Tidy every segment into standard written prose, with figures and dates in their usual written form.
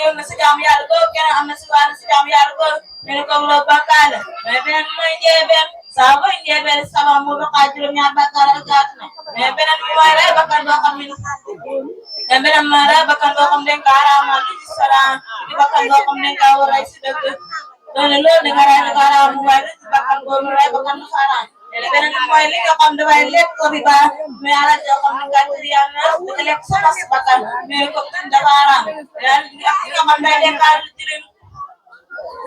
yow na sa jaam yàlla ko kenn am na si wàllu si jaam yàlla ko ñu ko lo bakkaale mais beneen mooy njeebeen saa booy njeebeen sama mu baqaa juróom-ñaar bakkaar ak gàtt na mais beneen bi mooy rey bakkan boo xam ne mais beneen mooy rey bakkan boo xam dañ ko araamal li ci saraan di bakkan boo xam dañ ko war a rey si dëgg doone loolu da nga rey na ko araamal waaye li ci bakkan boobu rey bakkan bu saraan beneen bi mooy li nga xam dafay lekk ko riba mais ala joo xam ne gàtt yàlla na di lekk sama si bakkan mais ko dafa araam li nga xam day lekkaal lu jirim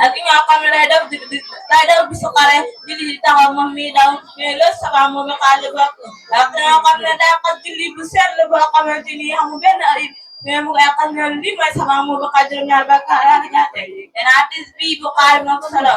ak ki nga xam ne day daw bisu xare julli di taxaw moom mi daw mais loolu sabab moom mi xaali bokk ak ki nga xam ne day xas julli bu sell boo xamante ni xamu benn ayib mais mu koy xas ne lii mooy sabab moom mi xaal juróom-ñaar bakkaar yaa ngi jaate dana hadis bii bu xaali moo ko solo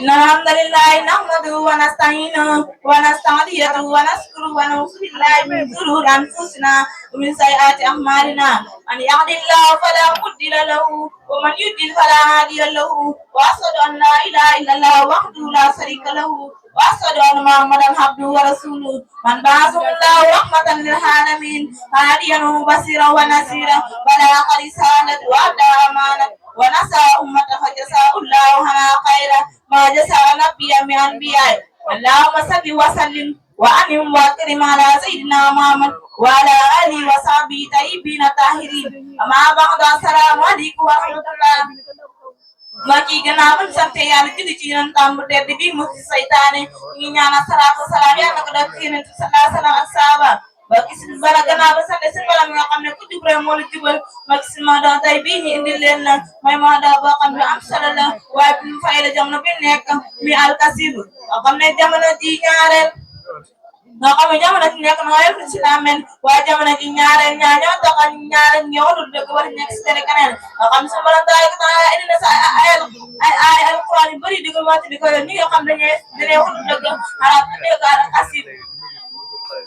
إن الحمد لله نحمده ونستعينه ونستغفره ونشكره ونعوذ بالله من شرور أنفسنا ومن سيئات أعمالنا من يهد الله فلا مضل له ومن يضلل فلا هادي له وأشهد أن لا إله إلا الله وحده لا شريك له وأشهد أن محمدا عبده ورسوله من بعثه الله رحمة للعالمين هاديا وبصيرا ونذيرا بلغ رسالة وأدى أمانة ونصر أمته فجزاه الله خيرا ما جزاء نبيا من أنبياء اللهم صل وسلم وأنعم وأكرم على سيدنا محمد وعلى آله وصحبه طيبين الطاهرين أما بعد السلام عليكم ورحمة الله maki gannaaw bañ sant yàlla julli ci yonentam bu tedd bi mu ci saytaane ñu ñaanal salaatu salaam yàlla ko def ci yonent sallallahu alayhi wa sallam ak saaba ba gis bala gannaaw ba sant si balam nga xam ne ku jub rek moo la jubal ma gis ma doon tey bii ñu indil leen nag mooy moo daa boo xam ne am solo la waaye bu mu fay la jamono bi nekk mi alkasibu nga xam ne jamono ji ñaareel nga xam ne jamono ji nekk na waaye ci la mel waaye jamono ji ñaareel ñoo taxal ñaareel ñëwul dëgg war nekk si tere keneen nga xam ne su ma la taay ko indi na sa ay alquran yu bëri di ko wàcc di ko ñi nga xam dañuy wax dëgg arab dëgg alkasib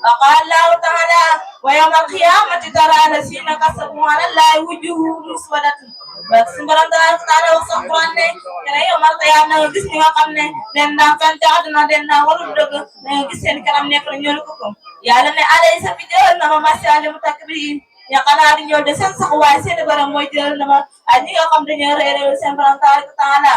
وقال الله تعالى ويوم القيامة ترى الذين كسبوا على الله وجوههم مسودة سبحان الله تعالى وسبحان الله يوم القيامة gis nga xam ne den na kan ci aduna den na waru dëgg gis seen kanam nekk la ñool ko yàlla ne alaysa fi jahannama masal mutakbirin ya xanaa di ñëw de seen sax waaye seen baram mooy jël na ma ak ñi nga xam dañoo réeré seen borom taala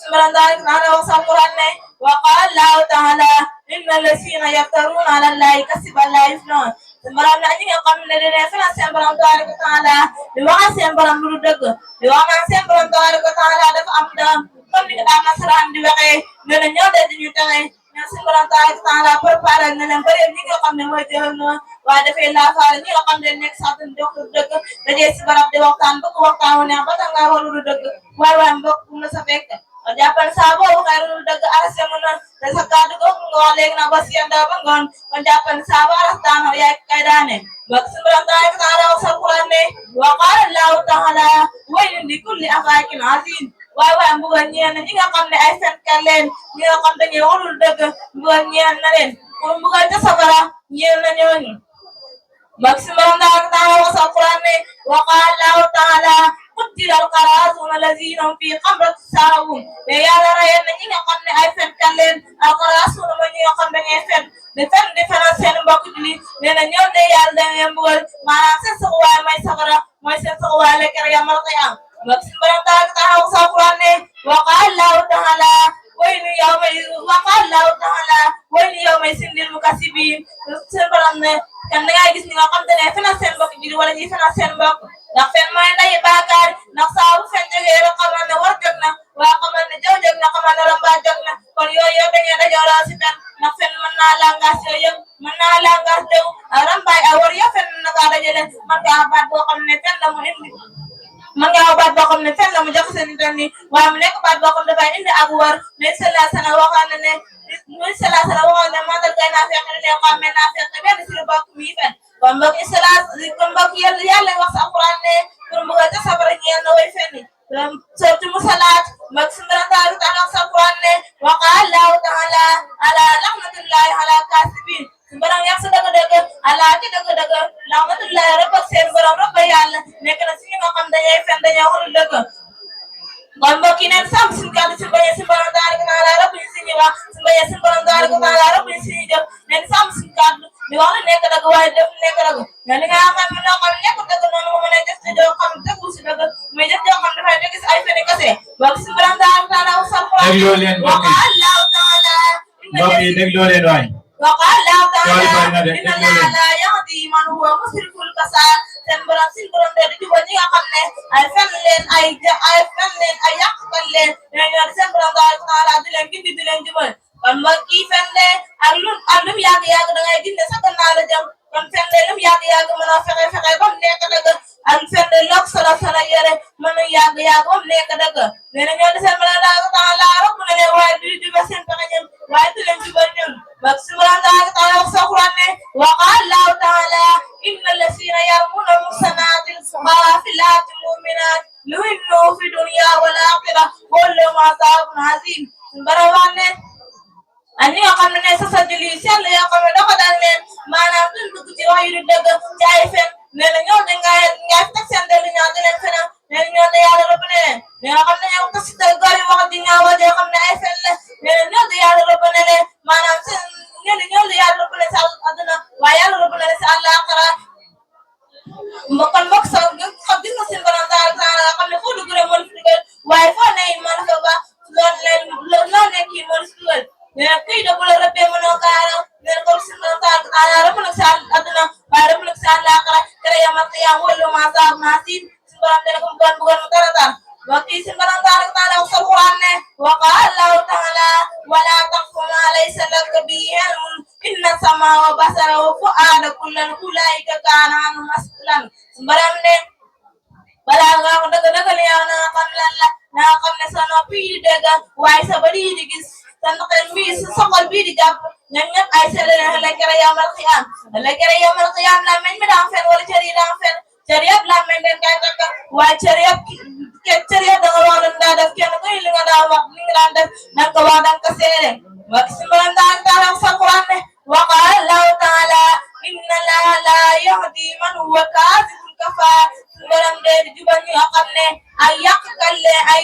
سبحان الله تعالى وسبحان الله وقال الله تعالى إن الذين يفترون على الله كذبا لا يفلحون سبحان الله ñi nga xam ne dañuy fena seen borom tabaraka taala di wax seen borom lu dëgg di wax seen borom tabaraka taala dafa am da comme ni ko nasaraan di waxee ne la ñoo de ñu taxé ñoo seen borom tabaraka taala préparé na leen bari ñi nga xam ne mooy jël no waaye dafay laafaale ñi nga xam ne nekk sax dañ jox lu dëgg dajee si barab di waxtaan bëgg waxtaan wu ne ba tax nga wax lu dëgg waaye mbokk mu la sa fekk jàppal saa boobu xayrul dëgg arase mu na te sa kàddu ko nga wax léegi na ba si yanda ba ngoon kon jàppal saa ba aras daano yaay kay daane bak subhanahu wa ta'ala wa sallallahu ne wa qala allahu ta'ala waylun li kulli afaakin azim waaye mbugal ñeen ñi nga xam ne ay fenkat leen ñi nga xam dañuy waxul dëgg mbugal ñeen na leen pour mbugal ca safara ñeen na ñooñu bak subhanahu wa ta'ala wa sallallahu ne wa qala allahu ta'ala قتل القراصون الذين في قبرة ساهم يالا راينا ñinga xamne ay fen kalen القراصون mo ñinga xamne ngay fen defena seen mbokk julli neena ñew de yalla dañu mbugal manam seen sax way may sagara moy seen sax way le kër yamal qiyam wax ci borom taala sa Qur'an ne wa qala Allah ta'ala waynu yawma wa qala Allah ta'ala waynu yawma sindil mukasibin seen borom ne kan nga gis ñi nga xam ne fena seen mbokk julli wala ñi fena seen mbokk ndax fen mooy nday baakaar ndax saa bu fen jógee rek xamal ne war jot na waa xamal ne jëw jot na xamal ne ramba jot na kon yooyu yëpp dañuy dajaloo si fen ndax fen mën naa langaas yooyu yëpp mën naa langaas jëw rambaay a war yëpp fen na kaa dajale man ngaa baat boo xam ne fen la mu indi man ngaa baat boo xam ne fen la mu jox seen nit ñi waaye mu nekk baat boo xam dafay indi ak war mais sala sana waxaan ne muy sala sana waxoon ne mandal kay naa fekk ne xam ne naa fekk benn si lu bokk mi fen kon mbokk islam kon mbokk yàlla wax sa Alquran ne pour mbugal ca safara ñeel na way fenni surtout musalat mbokk si mbara taala wax sa Alquran ne wa qala Allahu ta'ala ala laxnatullahi ala kasibin mbara wax sa dëgg ala ci dëgg laxnatullahi rek ak seen borom rek yàlla nekk na si nga xam dañuy fen dañuy wax lu dëgg kon mbokk yi neen sam suñu kàddu si mbaye si mbara taala rek ñu si ñu wax si mbaye si mbara taala rek ñu si ñu jëf neen sam suñu kàddu di wax la nekk dëgg waaye def nekk dëgg mais li nga xam ne noo xam nekk dëgg noonu mu mën a def dégloo leen mbokk yi dégloo leen waay. وقال الله تعالى إن الله لا يهدي من هو مسرف الكسال سنبرم سنبرم dari juga ni akan ne ay fen len ay yak kan len ne sembram taala dilen gindi dilen jubal kon ma ki fen le alum yag da ngay gindi sa kan la jam kon fen le lum yag mëna fexé bam nek deug ak fen le lok sala yere mëna yag bam nek deug neena ñoo sembram taala rek mu ne way di ba sen fexé ñam way dilen jubal ñam maksudnya taala saxurane wa qala taala إن الذين يرمون المحصنات الغافلات المؤمنات لعنوا في الدنيا والآخرة ولهم عذاب عظيم barawane ani akan menesa sajili sel ya ko do ko dal len manam dun dug ci wayu deug jaay fen neena ñoo de ngay tek sen del ñoo de len fena neena ñoo de yalla rob ne neena xam ne yow tass dal gari wax di ñaaw de xam ne ay fen la neena ñoo de yalla rob ne manam sen ñoo de yalla rob ne sa aduna wa yalla rob ne sa Allah akhira mbokk sa xam gis nga seen borom taala xam ne foo dugg rek mo fi dugal waaye foo ne man fa ba loolu nekk yi moo si dugal mais këy da bu la rëbbee mënoo kaara mais ko si borom taala rëbb nag sa àdduna waaye rëbb nag sa àllaaxira kere yamal qiyaam wala ma saab naa siin si borom dana ko bëggoon mu dara tar mbokk yi si borom taala wax sa Alxuraan ne wa qaala Allahu taala wala taqfu ma laysa laka bihi ilmun inna samaa wa basara wa fuaada kullan ulaa'ika kaana anhu mas'uulan borom ne balaa nga ko dëgg li yow na xam lan la na xam ne sa noppi yi di dégg waaye sa bari yi di gis sa xel mi sa xol bii di jàpp ñoom ñëpp ay seede la kere yawmal qiyaam la meñ mi daan fen wala cër yi daan fen cër yëpp la meñ den kay takk waaye cër yëpp da nga wax lan daa def kenn ku li nga daa wax li nga daan def da nga ko wax da nga ko seede wax si borom taala sa Alxuraan ne wa qaala Allahu taala inna Allaha laa yahdi man huwa kaazibun kafaar borom de di jubal ñi nga xam ne ay yàqkat leen ay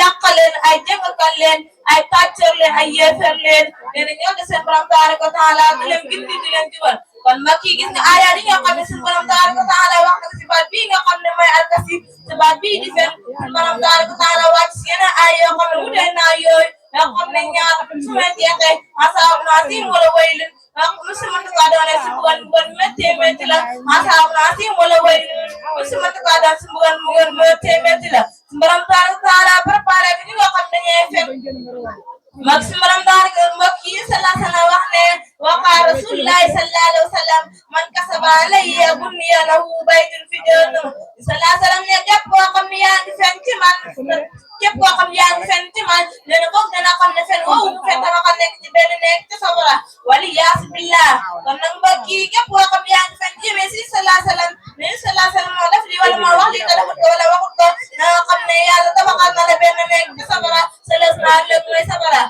yàqal leen ay jëngkat leen ay tàccër leen ay yéefar leen nee ñoo de seen borom tabaraka wa taala di leen gindi di leen jubal kon mbokk yi gis nga aaya yi nga xam ne seen borom tabaraka wa taala wax na ko si baat bii nga xam ne mooy alkasi si baat bii di fen seen borom tabaraka wa taala wàcc si yeneen aaya yoo xam ne wutee naa yooyu nga xam ne ñaar su ma jeexee asaabu naa siin wala waylun muslimat ka doone si bugan metti la asaabu naa siin wala waylun muslimat ka doon si bugan metti la borom taala préparé bi ñu nga xam ne ñee fen Maksimaram dar mbokki sallallahu alaihi wax ne wa qala rasulullahi sallallahu alaihi wasallam man kasaba alayya bunniya lahu baytun fi jannah sallallahu alaihi wasallam ne képp koo xam ne yaa ngi fen ci man képp koo xam yaa ngi fen ci man nee na kooku dana xam ne fen woowu mu fen dana xam nekk ci benn nekk ci sawara wali yaas billah kon nag mbokki képp koo xam yaa ngi fen ci mais si sallallahu alaihi wasallam ne sallallahu alaihi wasallam moo def li wala moo wax li te defut ko wala waxut ko na nga xam ne yàlla tabaxal na la benn nekk ci sawara sallallahu alaihi wasallam mooy sawara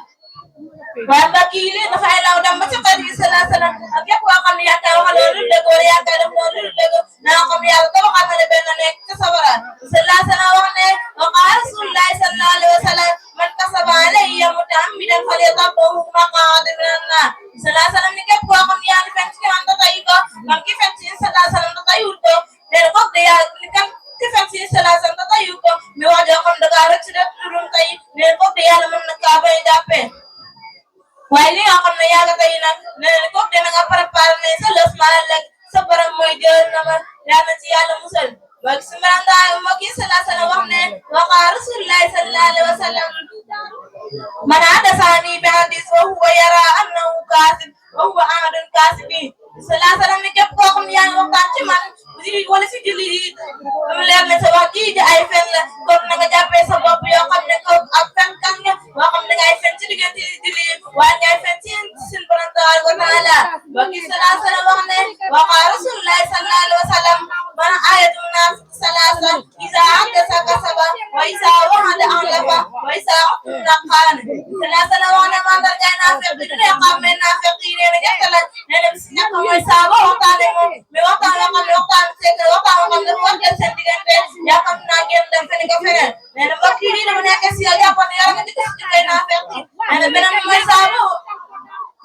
waaye mbokk yi lii dafay law dem ba ci xarit bi sallallahu alayhi wasallam ak képp koo xam ne yaakaar wax loolu dëgg wala yaakaar def loolu dëgg naa xam ne yàlla tabaxal na la benn nekk ci sawara sallallahu alayhi wasallam wax ne wa qala rasulullahi sallallahu alayhi wasallam man kasaba alayya mutaammidan falyatabawwa maq'adahu minan nar sallallahu alayhi wasallam ni képp koo xam ne yaa ngi fen ci man da tay ko man ki fen ci sallallahu alayhi wasallam da tayul ko nee na kooku de yaa ni kan ki fen ci sallallahu alayhi wasallam da tayul ko mais wax joo xam da ngaa rëcc def lu dul tey nee na kooku de yàlla mën na kaa bay jàppee waaye li nga xam ne yàlla tey nag nee na kooku dina nga préparé ne sa lëf maa la sa borom mooy jël na ma yàlla ci yàlla musal ba si mbarandaa mbokk yi sallallahu alayhi wa sallam wax ne waqa rasulullahi sallallahu alayhi wa sallam man hadasani bi hadis wa huwa yara annahu kaasib wa huwa ahadun kaasibin sallallahu alayhi wa sallam ne képp koo xam ne yaa ngi waxtaan ci man wala si julli yi mu leer ne sa wax ji ay fen la kon na nga jàppee sa bopp yoo xam ne ko ak fen kan nga boo xam ne ngay fen ci diggante julli waaye ngay fen ci suñu borom tabaraka wa taala mbokk yi sallallahu alayhi wa sallam wax ne waqa rasulullahi sallallahu alayhi wa sallam man ayatu munafiq salasa isa haddasa kasaba wa isa wa'ada akhlafa wa isa naqan sallallahu alayhi wa sallam wax ne mandargaay naafiq bi dina xam ne naafiq yi nee na ñett la nee na bis ñàkk mooy saa boo waxtaanee moom mais waxtaan yoo xam ne waxtaan seet waxtaan yoo xam ne wax dëgg seen diggante yaa xam naa ngeen dem fenn ko feneen nee na mbokk yi dama nekk si yow jàpp ne yaa ngi ci diggante naafiq yi nee na beneen mooy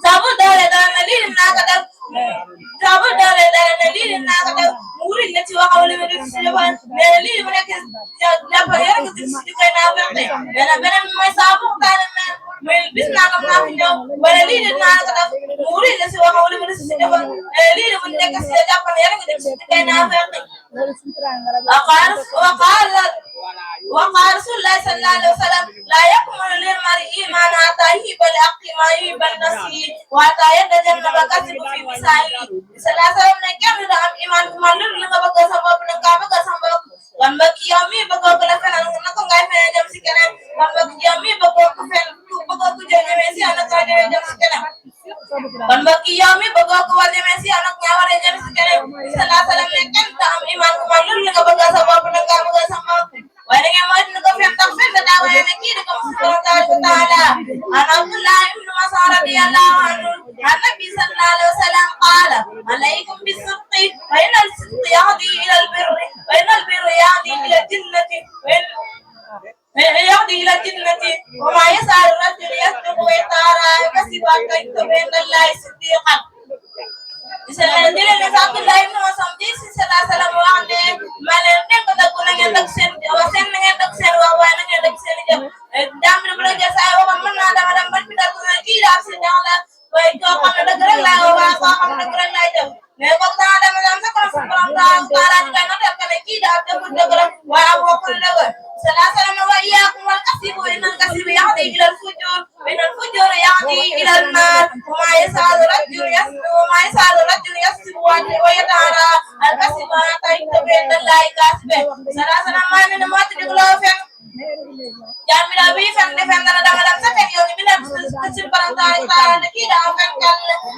saabu doole dara na lii naa ko def saabu doole dara na lii naa ko def mu wurin la ci waxaw li ma def si defoon nee na lii mu nekk jàpp yéen a ngi si koy naa fexe nee na beneen mooy saa bu taane mel muy bis naa ko naa fi ñëw wala lii de naa ko def mu wuri la si wax wala mu des si defoon nee na lii de mu nekk si jàpp yéen a ngi si koy naa fexe وقال رسول الله صلى الله عليه وسلم لا يكمل للمرء إيمان حتى يحب لأخيه ما يحب لنفسه وحتى يتجنب الكذب في لسانه صلى الله عليه وسلم ne kenn du am iman ku man lu nga bëgg sa bopp da nga bëgg sa bopp kon mbokk yow mi bëgg ko la fenal nako ngay fenal dem si keneen kon mbokk yow mi bëgg ko fen bëgg ko jëmee si ana ka dem si keneen kon mbokk yow mi bëgg ko war demee si ana ñaa war dem si keneen sallallahu alayhi wasallam ne kenn du am iman ku man lu nga bëgg sa bopp da nga bëgg sa bopp waaye da ngeen moytu ko fen tax fen da waaye ne kii ko subhanahu wa ta'ala an Abdullah ibn Mas'ud radiyallahu anhu an-nabi sallallahu alayhi wasallam qala alaykum bis-sidqi fa inna as-sidqa yahdi ila al-birri wa inna al-birra yahdi ila al-jannati يهدي إلى الجنة وما يسعى الرجل يصدق ويتعالى كسبا كيكتب عند الله صديقا Isalaandile Abdullah ibn Mas'ud sallallahu alaihi wasallam wax ne ma leen nekk dëgg na ngeen dëgg seen wax seen na ngeen dëgg seen wax waaye na ngeen dëgg seen jëf dam bi bu la jël saa waxam mën naa dama dem ban bi dal na kii daal si daal la waaye koo xam ne dëgg rek laay wax koo xam ne dëgg rek laay def mais comme daa dama dem sa kanam sa borom taala ñu koy noter que ne kii daal dëgg rek waaye am bokkul dëgg sallallahu alayhi wasallam wa iyyakum wal kasib inna al kasib yahdi ila al fujur وإن الفجور يهدي إلى النار وما يسعى الرجل يكسب ويتعالى الكسب حتى يكتب عند الله كاسبا سلاسل ما من ما تدخلوا فين جامي لا بي فين فين دنا دم سفين يوم بلا سل برانتاي تعالى كيدا فين كان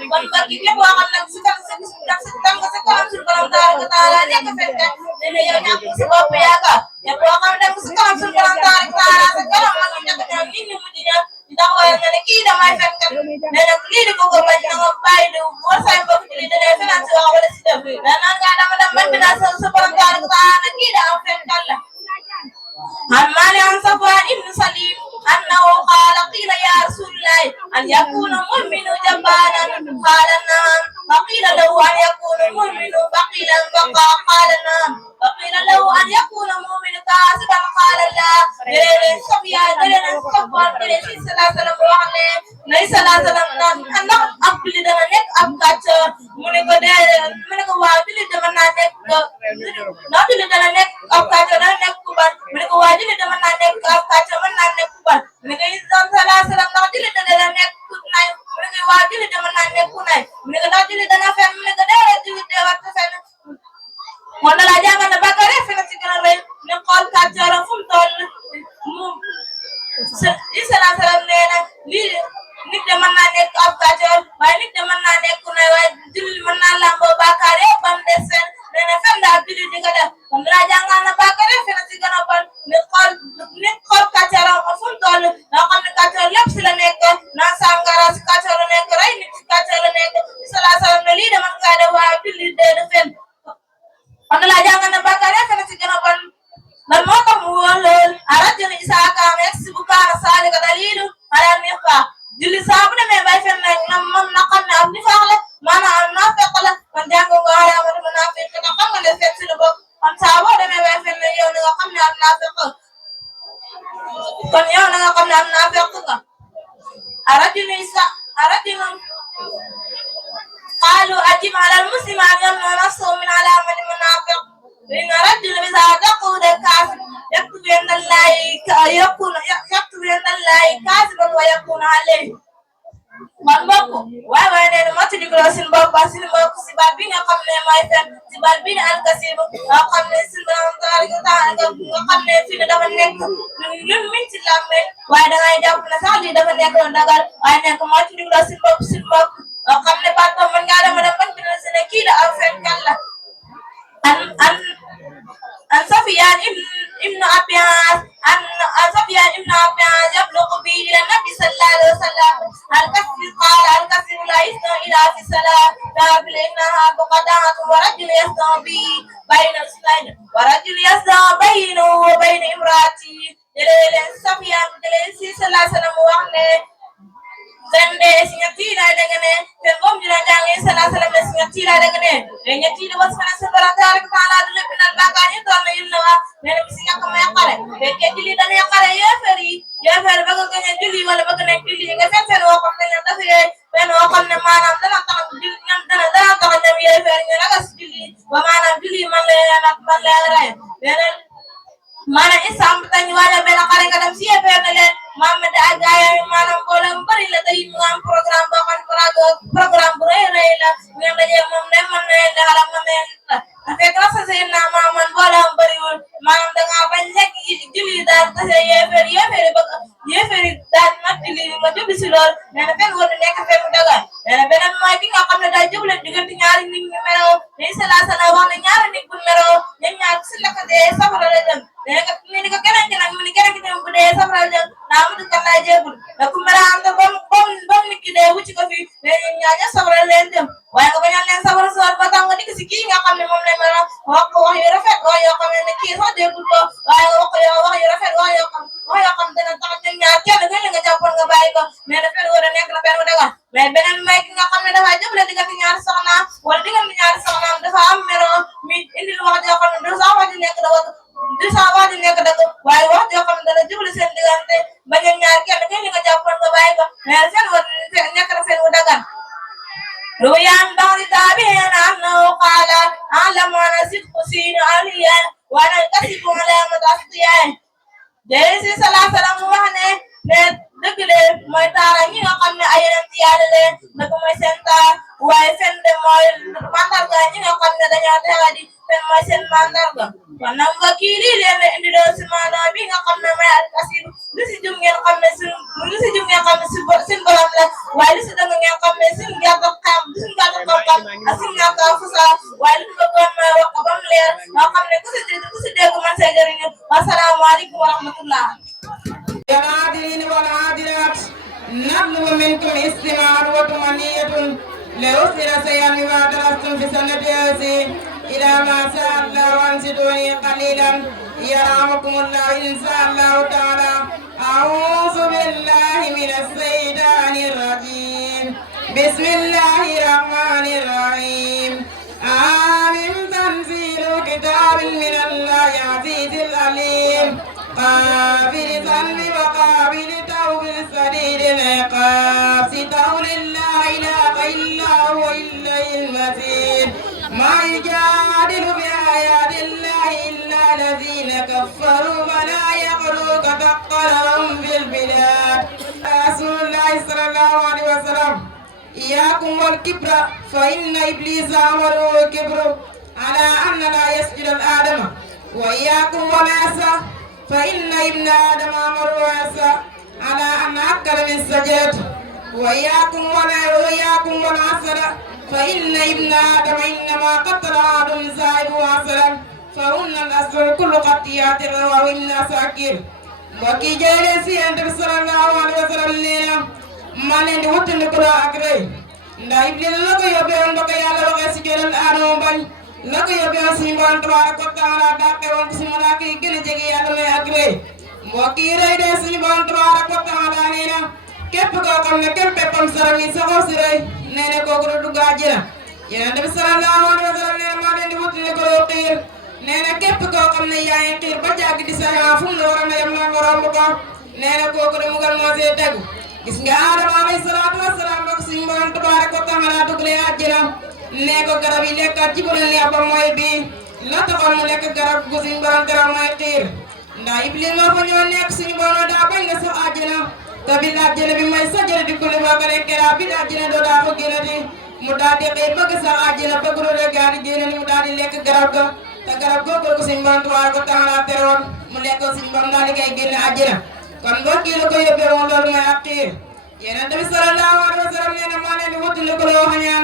كون باكي كيف واخا نك سكان سكان سكان سل برانتاي تعالى نك فين كان دنا يوم ñak ci bop yaaka ya ko xam dem sukkan sel برانتاي تعالى sukkan man ñak ñam ni mu di ndax waaye nga ne kii damay fekk nee na lii di ko bañ na nga bàyyi di war say mbokk ci li dana finance wax wala si def da naan nga dama dem bañ bi naa sa borom daal ko taana kii da am fekkal la عن مالك عن صفوان بن سليم أنه قال قيل يا رسول الله أن يكون المؤمن جبانا قال نعم فقيل له أن يكون المؤمن بخيلا قال نعم فقيل له أن يكون المؤمن كاذبا قال لا صفيان صفوان ليس لازم أن أقبل دنا نك أبكات منك وابل دنا نك نابل دنا نك أبكات نك كبار منك واجل دنا نك أبكات من نك كبار منك إنسان سلاسل نابل دنا نك كناي منك واجل دنا نك كناي منك نابل دنا فهم منك دنا جوت فهم وأنا لا جامع نبكره في نسيجنا رأي نقول كاتجارا فمتول Isalaam nee na lii nit de mën naa nekk ab kàccoor waaye nit de mën naa nekk ku ne waaye jullit mën naa lamboo bàkkaar yëpp ba mu des seen nee na fen daal jullit di ko def kon laa jàngal na bàkkaar yëpp fena si gën a bon nit xool kàccooram fu mu toll nga xam ne kàccoor lépp si la nekk naan sàngara si kàccoor la nekk rey nit si kàccoor la nekk Isalaam ne lii de mën ngaa def waaye jullit de fen kon laa jàngal na bàkkaar yëpp fena si gën a bon lan moo tax mu woon loolu arajul isaaka yaksibu kaana saalika dalilu ala nifaq julli saa bu demee bay fen nag moom na xam ne am nifaq la maanaam naafeq la kon jàngu nga alaamatu munaafiq na xam nga ne fen si la bokk kon saa boo demee bay fen nag yow na nga xam ne am naafeq kon yow na nga xam ne am naafeq nga arajul qaalu ajib ala al-muslim an yamna nafsahu min alaamati munaafiq إن رجل إذا تقول كاذب يكتب عند الله كاذبا ويكون عليه man mbokk waaye nee na matu di ko sin mbokk si baat bi nga xam ne mooy fen si baat bi ne alkasib nga xam ne si nga xam ne fi ne dafa nekk ñun min ci lambe waaye da ngay jàpp ne sax lii dafa nekk lu dagal waaye nekk matu di ko sin mbokk nga xam ne baat man nga dama dem ban bi ne si ne kii da am fen kan la عن سفيان ابن عباس يبلغ به إلى النبي صلى الله عليه وسلم الكسر لا يسمع إلا في الصلاة بل إنها بقدعة ورجل يسمع به بين السنين ورجل يسمع بينه وبين امرأته سفيان صلى الله عليه وسلم وعنه sinyati la daga ne te bom dina jangi sala sala be sinyati la daga ne e nyati do was fana se bala taala ko taala du lebina baka ni to na yilla wa ne bi sinya ko ma yakare be ke dili dan yakare ye feri ba ko ne dili wala ba ko ne dili nga fen fen wo ko ne da fi ben wo ko ne manam dana tax dili ñam dana tax ñam ye feri ñu ragas dili ba manam dili man le nak man le ray benen mana isam tan wala ben xare nga dem ci ye fer ne len Muhammad agaya manam bolam bari la tay mu am programme bo xam programme bu rëy la ngeen dajé mom ne man ne la haram ne la fekk na sa seyna man bolam bari won manam da nga bañ nek julli daal tassé yéfer bëgg yéfer daal mat li ma jubbi ci lool nee na fenn won nek fenn daga nee na benen moy bi nga xam ne da jublu digënt ñaari nit ñu melo ni sala sala wax na ñaari nit bu melo ñaar ci la ko dé safara la dem nee nga ni ko keneen ki nag mu ni keneen ki dem bu dé safara la dem na mu du kan lay jégul da ku mera am da bom nit ki dé wuci ko fi nee ñaaña safara leen dem waaye nga bañal leen safara soor ba tax nga dik ci ki nga xam ne moom lay melo wax ko wax yu rafet wax yoo xam ne kii sax dégul ko waaye nga wax ko wax yu rafet wax yoo xam dana tax ñoom ñaar kenn nga jàppoon nga bàyyi ko mais na fen war a nekk na fen wu daga mais beneen may ki nga xam ne dafa jëbale diggante ñaari soxna wala diggante ñaari soxnaam dafa am melo mi indi wax joo xam ne du sax wax di nekk daga du sax wax di nekk daga waaye wax joo xam ne dana jëbale seen diggante ba ñoom ñaar kenn nga jàppoon nga bàyyi ko mais fen war nekk na fen wu dagan رويان بعض تابعين أنه قال أعلم أنا صدق سين عليا وأنا الكذب علامة أصديان جيسي سلاسل موحنة دقلي موي تارا ñinga xamne ay yonent yalla leen nako moy sen tar way fen de moy mandarga ñinga xamne dañoo texadi fen moy sen mandarga kon nak wakili leen indi do ci mana bi nga xamne may al kasir lu ci jum ngeen xamne sin borom la way lu ci dang ngeen xamne sin gato xam sin gato xam asin ñaka fusa way lu ko gon may wax bam leer nga xamne ku ci dégg man say jëriñu assalamu alaykum wa rahmatullah يا العادلين والعادلات نطلب منكم استماع وطمأنينة لأسر سيان ما درستم في سنة هذه إلى ما شاء الله وانصتوني قليلا يرحمكم الله إن شاء الله تعالى أعوذ بالله من الشيطان الرجيم بسم الله الرحمن الرحيم آمين تنزيل كتاب من الله عزيز العليم قابل ذنب وقابل توب سديد العقاب ستول لا إله إلا هو إليه المصير ما يجادل بآيات الله إلا الذين كفروا فلا يغرك تقلهم في البلاد رسول الله صلى الله عليه وسلم إياكم والكبر فإن إبليس أمره الكبر على أن لا يسجد الآدم وإياكم والعصا فإن ابن آدم أمر واسع على أن أكل من سجد وإياكم والعسل فإن ابن آدم إنما قتل آدم زائد وعسلا فهن الأسر كل قطيات رواه ابن أساكير وكي جالسي أنت صلى الله عليه وسلم لنا ما لندي وطن كلا أكري nda iblis la ko yóbbee woon ba ko yàlla waxee si jëlal aadama bañ la ko yóbbee woon suñu borom tabaaraka wa taala dàqe woon ko si malaaka yi gën a jege yàlla may ak rëy mbokk yi rëy de suñu borom tabaaraka wa taala nee na képp koo xam ne képp peppam saram yi saxoo si rëy nee na kooku du dugg àjjana Yonent bi sallallahu alayhi wa sallam nee na maa leen di wut ne ko doo xiir nee na képp koo xam ne yaa ngi xiir ba jàgg di sa yaa fu mu la war a yem na nga romb ko nee na kooku de mugal moo see tegu gis nga Adama alayhi salaatu wa salaam ba ko suñu borom tabaaraka wa taala dugalee àjjana nee ko garab yi lekkat ci bu la neex ba mooy bii la taxoon mu lekk garab gu suñu borom garab mooy xiir ndax Iblis moo fa ñëw nekk suñu borom daa bañ nga sax àjjana te bi àjjana bi mooy sajjana di kulli boo ko nekkee daa bi àjjana doo daa fa génnati mu daal di xëy bëgg sax àjjana bëgg lu rek gaa di génn mu daal di lekk garab ga te garab googu ko suñu borom tabaaraka wa taala terewoon mu lekk suñu borom daal di koy génn àjjana kon mbokk yi la ko yóbbee woon loolu mooy ak xiir Yonent bi sallallahu alayhi wa sallam nee na maa leen di wuti lu ko loo xañaan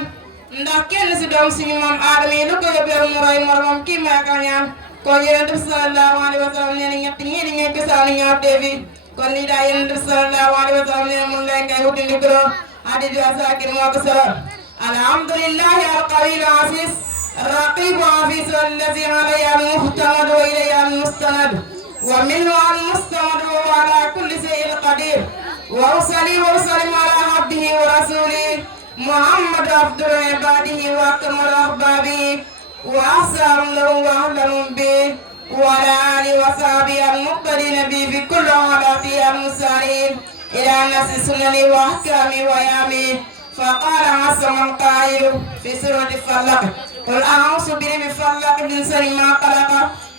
ndax kenn si doom suñu maam Aadama yi lu ko yóbbee mu roy moromam kii may ak xañaan kon Yonent bi sallallahu alayhi wa sallam nee na ñett ñii di ñooy cosaanu ñaar teefi kon lii daal Yonent bi sallallahu alayhi wa sallam nee na mun lay ngay wuti lu ko hadith bi Asakir moo ko solal alhamdulillahi alqawi al-aziz الرقيب وعفيس الذي علي المحتمد وإلي المستند ومنه المستمد وعلى كل شيء قدير وأصلي وأسلم على عبده ورسوله محمد أفضل عباده وأكمل أحبابه وأحسن له وأهلهم به وعلى آله وصحبه المقتدين به في كل حالاته المسارين إلى نفس سننه وأحكامه وأيامه فقال عصم القائل في سورة الفلق قل أعوذ برب الفلق من شر ما خلق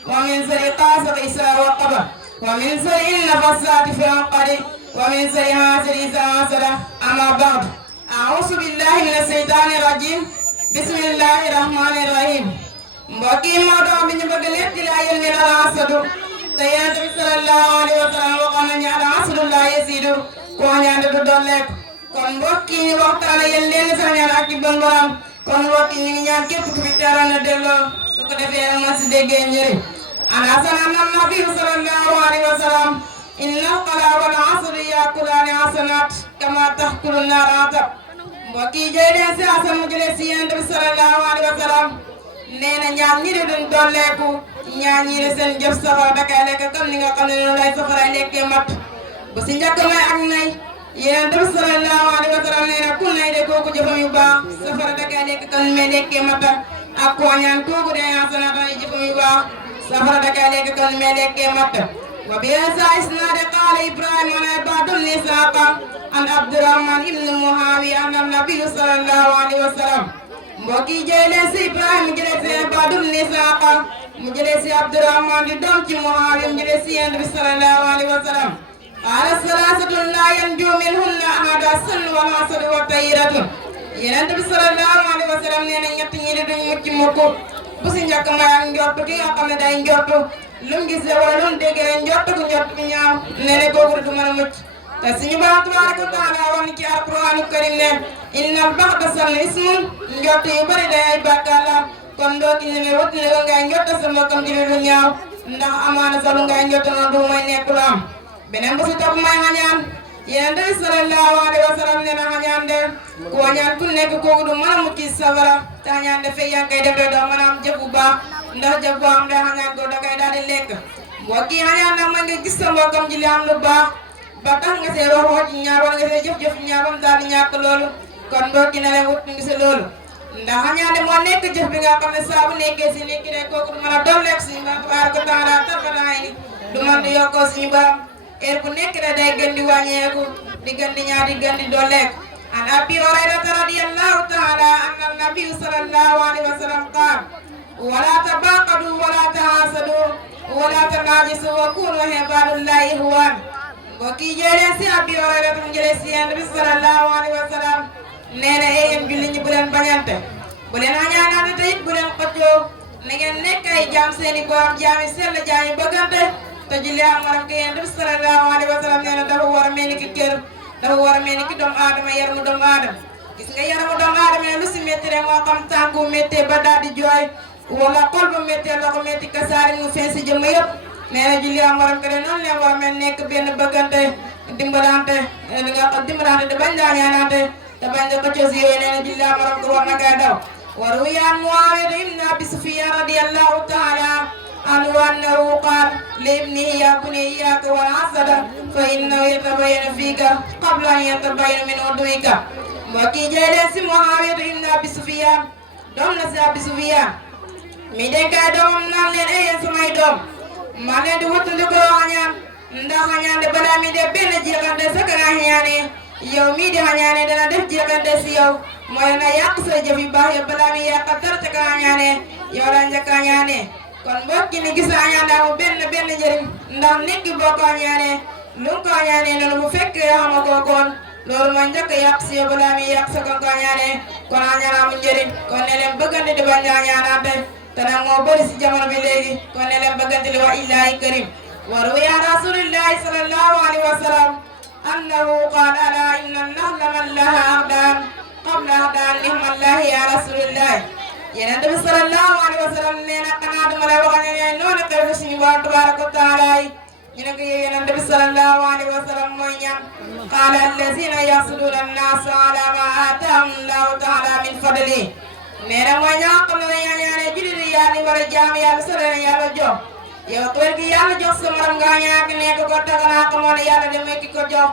ومن شر غاسق إذا وقب ومن شر النفاثات في العقد ومن شر حاسد إذا حسد أما بعد أعوذ بالله من الشيطان الرجيم بسم الله الرحمن الرحيم mbokk yi moo doon bi ñu bëgg lépp di laajal ñu al asadu te Yonent bi sallallahu alayhi wa sallam waxoon nañu al asadu laa yasiidu ku ñaan du dolleeku kon mbokk yi ñu waxtaane yéen leen sax ñaan ak ci bon borom kon mbokk yi ñu ngi ñaan képp ku fi teeroon na delloo su ko defee ma si déggee njëriñ an hasana nabi sallallahu alayhi wa sallam inna al-qala wal asru yaakulaani hasanat kama taxkulu naar atab mbokk yi jëlee si hasan mu jëlee si Yonent bi sallallahu alayhi wa sallam nee na ñaar ñi de duñ dolleeku ñaar ñi de seen jëf safara da kay lekk comme ni nga xam ne noonu lay safara lekkee mat bu si njëkk may ak nay Yonent bi sallallahu alayhi wa sallam nee na ku nay de kooku jëfam yu baax safara da kay lekk comme may lekkee mat ak koo ñaan kooku de hasanat ay jëfam yu baax safara da kay lekk comme may lekkee mat wa bi haaza isnaad qaala Ibrahima an ibaadun Isaaqa an Abdurrahman ibn Muawiya an nabi sallallahu alayhi wa sallam mbokk yi jëlee si Ibrahima jëlee si Ibaadun Isaaqa mu jëlee si Abdurrahman di doom ci Muawiya mu jëlee si Yonent bi sallallahu alayhi wa sallam qaala salaasatun laa yanjuu minhunna ahadun as-sunnu wal hasadu wa tayyiratun Yonent bi sallallahu alayhi wa sallam nee na ñett ñi de duñ mucc mukk bu si njëkk may ak njort ki nga xam ne day njort lu mu gis wala lu mu dégg njort bu ñaaw nee na kooku du mën a mucc te suñu Boroom tabaaraka wa taala wax ni ci alquraanu karim ne innal baxda sann ismun njort yu bari day ay bàkkaar la kon doo ki ñeme wut ne ngay njort sa mbokkam ci lu ñaaw ndax amaana sa lu ngay njort noonu du may nekk lu am beneen bu si topp may xañaan Yonent bi sallallahu alayhi wa sallam nee na xañaan de ku xañaan ku nekk kooku du mën a mucc safara te xañaan de fay yaa ngi koy def de doo mën a am jëf bu baax ndax jëf boo am de xañaan ko da koy daal di lekk mbokk yi xañaan nag mooy nga gis sa mbokkam ci li am lu baax ba tax nga see wax wax ci ñaaw wala nga see jëf-jëf ñaaw bam daal di ñàkk loolu kon mbokk yi na leen wut ngi si loolu ndax xañaane moo nekk jëf bi nga xam ne saa bu nekkee si nekki rek kooku du mën a dolleek suñu ba tabaaraka wa taala tarfataay ni du mën di yokkoo suñu baam heure bu nekk rek day gën di wàññeeku di gën di ñaar di gën di dolleek an Abi Hurayrata radiyallahu taala anna nabi sallallahu alayhi wa sallam qaal wala tabaqadu wala tahasadu wala tanajisu wa kunu ibadullahi ihwan mbokk yi jëlee si Abi Hurayrata mu jëlee si Yonent bi sallallahu alayhi wa sallam nee na yéen julli ñi bu leen bañante bu leen añaanante te it bu leen xëccoo na ngeen nekk ay jaam seeni borom jaam yi sell jaam yi bëggante te julli am waram ke Yonent bi sallallahu alayhi wa sallam nee na dafa war a mel ni ki kër dafa war a mel ni ki doomu aadama yaramu doomu aadama gis nga yaramu doomu aadama ne lu si métti rek moo xam tànku méttee ba daal di jooy wala xol ba méttee loxo métti kasaari mu fees si jëmm yëpp nee na julli am waram ke de noonu leen war a mel nekk benn bëggante dimbalante li nga xam dimbalante te bañ daa ñaanante te bañ da xëccoo si yooyu nee na julli am waram ke war na kay daw وروي عن معاوية بن أبي سفيان رضي الله تعالى عنه أنه قال لابنه يا بني إياك والحسد فإنه يتبين فيك قبل أن يتبين من عدوك وكي جلس معاوية بن أبي سفيان دوم نسي أبي سفيان mi dénkaay doomam naan leen yéen samay doom maa leen di wattandiku xañaan ndax xañaan de balaa mi def benn jeexante sa ka nga xañaane yow mii di xañaane dana def jeexante si yow mooy na yàq sa jëf yu baax yow balaa mi yàqal dara ca ka xañaane yow la njëkk a xañaane kon mbokk ni gis xañaan amul benn njëriñ ndax nit ki boo ko xañaane lu ko xañaane noonu bu fekkee xamoo ko koon loolu mooy njëkk a yàq si yow balaa mi yàq sa ko xañaane kon xañaan amul njëriñ kon ne leen bëggante di bañ a xañaanante te nag moo bëri si jamono bi léegi kon ne leen bëggante li wa illaahi karim wa ruwiya rasulillahi sallallahu alayhi wa sallam annahu qaala alaa inna an-naxla man laha aqdaan qabla aqdaan nihmallahi ya rasulillahi Yonent bi sallallahu alayhi wa sallam nee na xanaa duma lay wax ne noonu xew fi suñu Boroom tabaaraka wa taala ñu ne ko yow Yonent bi sallallahu alayhi wa sallam mooy ñan qaala allazina yaxsuduuna an-naasa ala ma aataahum allahu taala min fadlihi nee na mooy ñaa xam ne dañoo ñaanee jullit yi yàlla war a jaam yàlla sore na yàlla jox yow kër gi yàlla jox sa morom nga ñàkk nekk ko taganaa ko moo ne yàlla demee ki ko jox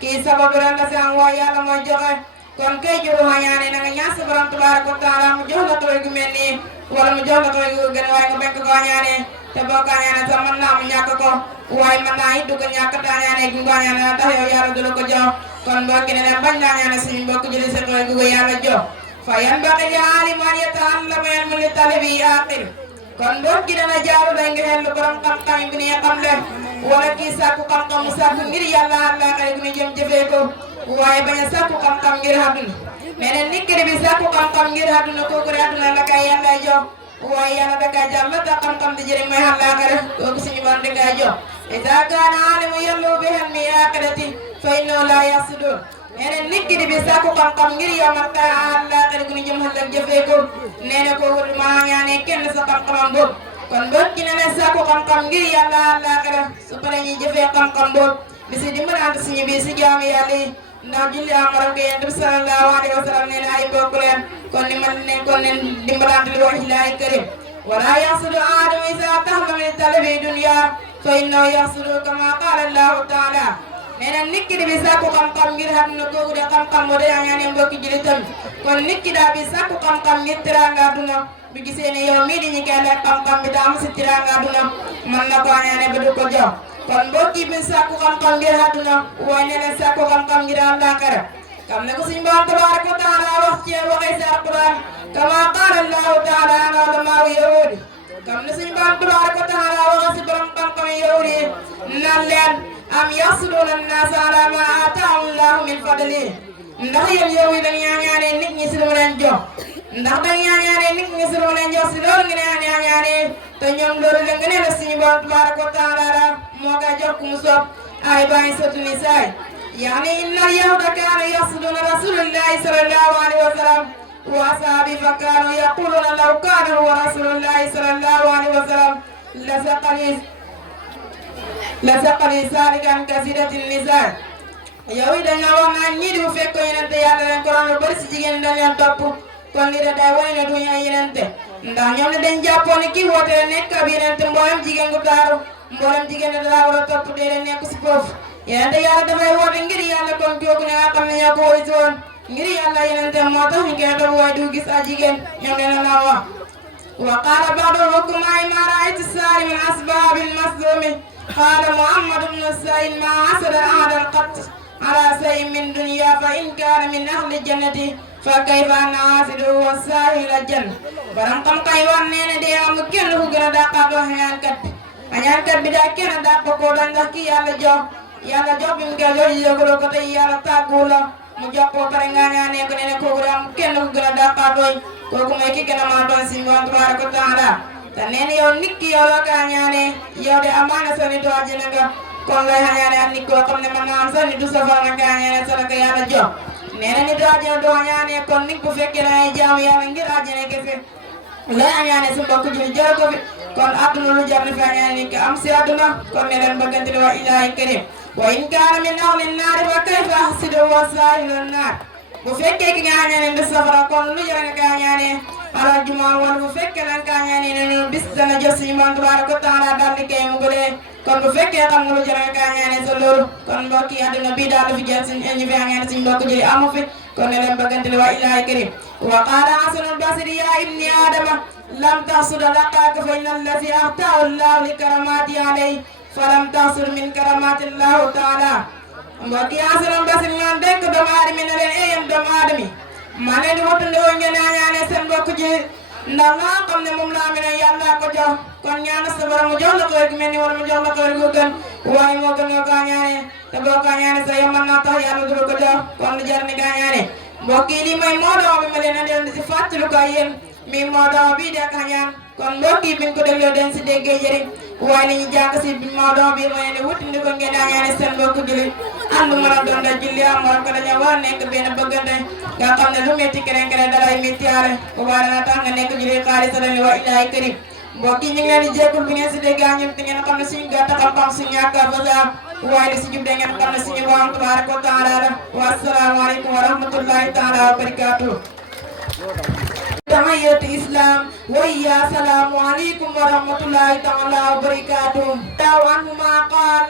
kii sababu ren la seen woo yàlla mooy joxe kon kay juru ma ñaane na nga ñaan sa borom tabaaraka wa taala mu jox la kër gu mel nii wala mu jox la kër gu gën waaye nga bañ ko ñaane te boo ko ñaane sax mën naa mu ñàkk ko waaye mën naa it du ko ñàkk taa ñaane gi nga ñaane na tax yow yàlla du la ko jox kon mbokk ne leen bañ naa ñaane suñu mbokk jëli sa kër gu yàlla jox fa yanbaghi li aalimi an yata'allama ilman li talibi aqil kon mbokk gi dana jaaru day nga xel borom xam-xam bi ne xam le wala kii sàkku xam-xam mu sàkku ngir yàlla Allah kay gu ñu jëm jëfee ko waaye bañ a sàkku xam-xam ngir àdduna mais nag nit ki bi sàkku xam-xam ngir àdduna kooku de àdduna la kay yàlla jox waaye yàlla da kay jàll ta xam-xam di jëriñ mooy Allah kay kooku suñu borom da kay jox iza kaana aalimu yallu bi ilmi aaxirati fa innahu la yasudun nee na nit ki di bi sàkku xam-xam ngir yomal kay Allah kay gu ñu jëm ëllëg jëfee ko nee na kooku ma ñaane kenn sa xam-xamam boobu kon mbokk gi ne leen sàkku xam-xam ngir yàlla Allah kay su paree ñuy jëfee xam-xam boobu bi si dimbalante suñu biir si jaamu yàlla yi ndax julli am morom gi yonent bi sallallahu alayhi wa sallam nee na ay mbokk leen kon ni man ne kon nen dimbalante li wax ilaahi karim wala yaxsudu aadama isa taxlama min talabi dunya fa innahu yaxsudu kama qaala allahu taala nee na nit ki di bi sàkku xam-xam ngir àdduna kooku de xam-xam moo de ñaane mbokki jullitam kon nit ki daa bi sàkku xam-xam ngir teraanga àdduna bu gisee ne yow mii di ñu koy laaj xam-xam bi daa am si teraanga àdduna mën na ko ñaane ba du ko jox kon mbokk yi bi sàkku xam-xam ngir àdduna waaye nee na sàkku xam-xam ngir àllaaxira kam ne ko suñu Boroom tabaaraka wa taala wax ci waxee si alquran kama qaala allahu taala an ulamaa yahudi kam ne suñu Boroom tabaaraka wa taala wax si borom xam-xam yahudi nan leen am yaxsuduuna annaasa ala ma aataahum allahu min fadli ndax yéen yow yi dañu ñaane nit ñi si lu mu leen jox ndax dañu ñaane nit ñi si lu mu leen jox si loolu ngeen ñaane te ñoom loolu la nga ne la suñu Boroom tabaaraka wa taala moo koy jox ku mu soob ay bàyyi sotu ni saay yaani inna yahuda kaanu yaxsuduuna rasulillahi sallallahu alayhi wa sallam wa ashaabi fa kaanu yaquluuna law kaana huwa rasulillahi sallallahu alayhi wa sallam la saqali saalikan kasiratin nisaa yow it dañ la wax naan ñii di bu fekk yenente yàlla leen ko lu bari si jigéen dañ leen topp kon li da day wane ne duñu ay yenente ndax ñoom ne dañ jàppoon ni kii woote la nekk ab yenente mboolem jigéen gu taaru mboolem jigéen ne daa war a topp dee leen nekk si foofu yenente yàlla dafay woote ngir yàlla kon kooku ne nga xam ne ñoo ko woy si woon ngir yàlla yenente moo tax ñu koy topp waaye du gis a jigéen ñoom leen la wax wa qaala ba'du hukumaa ma ra'aytu saari min asbaabil masdumi qaala Muhammad ibnu Saïd ma asada ahadan qat ala shay'in min dunya fa in kaana min ahli jannati fa kayfa naasidu wa saahila janna baram xam kay wax nee na dee amul kenn ku gën a dàqaatoo añaankat bi daa kenn dàq ko doon ndax kii yàlla jox bi mu koy jox yëgaloo ko tey yàlla tàggu la mu jox ko pare nga ñaanee ko nee na kooku daa amul kenn ku gën a dàqaatoo kooku mooy ki gën a mën a doon si Boroom tabaaraka wa taala te nee na yow nit ki yow la kaa ñaanee yow de amaana sa nit doo àjjana nga kon lay ñaanee ak nit koo xam ne mën naa am sa nit du safara nga kaa ñaanee sa la ko yàlla jox nee na nit doo àjjana doo ñaanee kon nit bu fekkee da ngay jaamu yàlla ngir àjjana kese lay ñaanee su mbokk julli jël ko fi kon àdduna lu jar na fi ñaanee nit ki am si àdduna kon ne leen bëggante li wa ilaahi karim wa in kaana min ahli naari fa kayfa ahsidu wa saahilu naar bu fekkee ki nga ñaanee ndi safara kon lu jar nga kaa ñaanee ala juma wala bu fekkee lan kaa ñaanee ne noonu bis dana jot suñu Boroom tabaaraka wa taala daal di koy mu gulee kon bu fekkee xam nga lu jar nga kaa ñaanee sa loolu kon mbokk yi àdduna bii daal di fi jël suñu ñu fi ñaanee suñu mbokk jëli amu fi kon ne leen bëggante li wa ilaahi karim wa qaala Hasanul Basri ya ibni Adama lam tahsud laqaaka fa inna allazi axtaahu llahu li karamaati alayhi fa lam tahsud min karamaati llahu taala mbokk yi Hasanul Basri ñaan dénk doomu aadama ne leen yéen doomu aadama ma leen di wattu ndoo ngeen ñaanee seen mbokk ji ndax laa xam ne moom laa amee yàlla ko jox kon ñaan sa borom mu jox la xéwal gu mel ni wala mu jox la xéwal gu gën waaye moo gën nga kaa ñaanee te boo kaa ñaanee sa yow mën naa tax yàlla du la ko jox kon lu jar ni kaa ñaanee mbokk yi lii mooy moo doom bi ma leen a dellu si fàttali ko yéen mi moo doom bii de ak ñaan kon mbokk yi biñ ko dégloo dañ si déggee njëriñ waaye li ñu jàng si moo doom bii ma leen di wuti ndi ko ngeen ñaanee seen mbokk jullit ànd mën a doon da julli am morom ko dañoo war a nekk benn bëggante nga xam ne lu métti keneen keneen dalay méttiyaare bu baax dana tax nga nekk julli xaalis la wa ilaahi karim mbokk yi ñu ngi leen di jéggul bi ngeen si dégg ñun te ngeen xam ne suñu gàtt xam-xam suñu ñàkk a fasaab waaye li si jub da ngeen xam ne suñu Boroom tabaaraka wa taala la wa assalaamu aleykum wa rahmatullahi taala wa barakaatuh تحية الإسلام وهي السلام عليكم ورحمة الله تعالى وبركاته. عنهما قال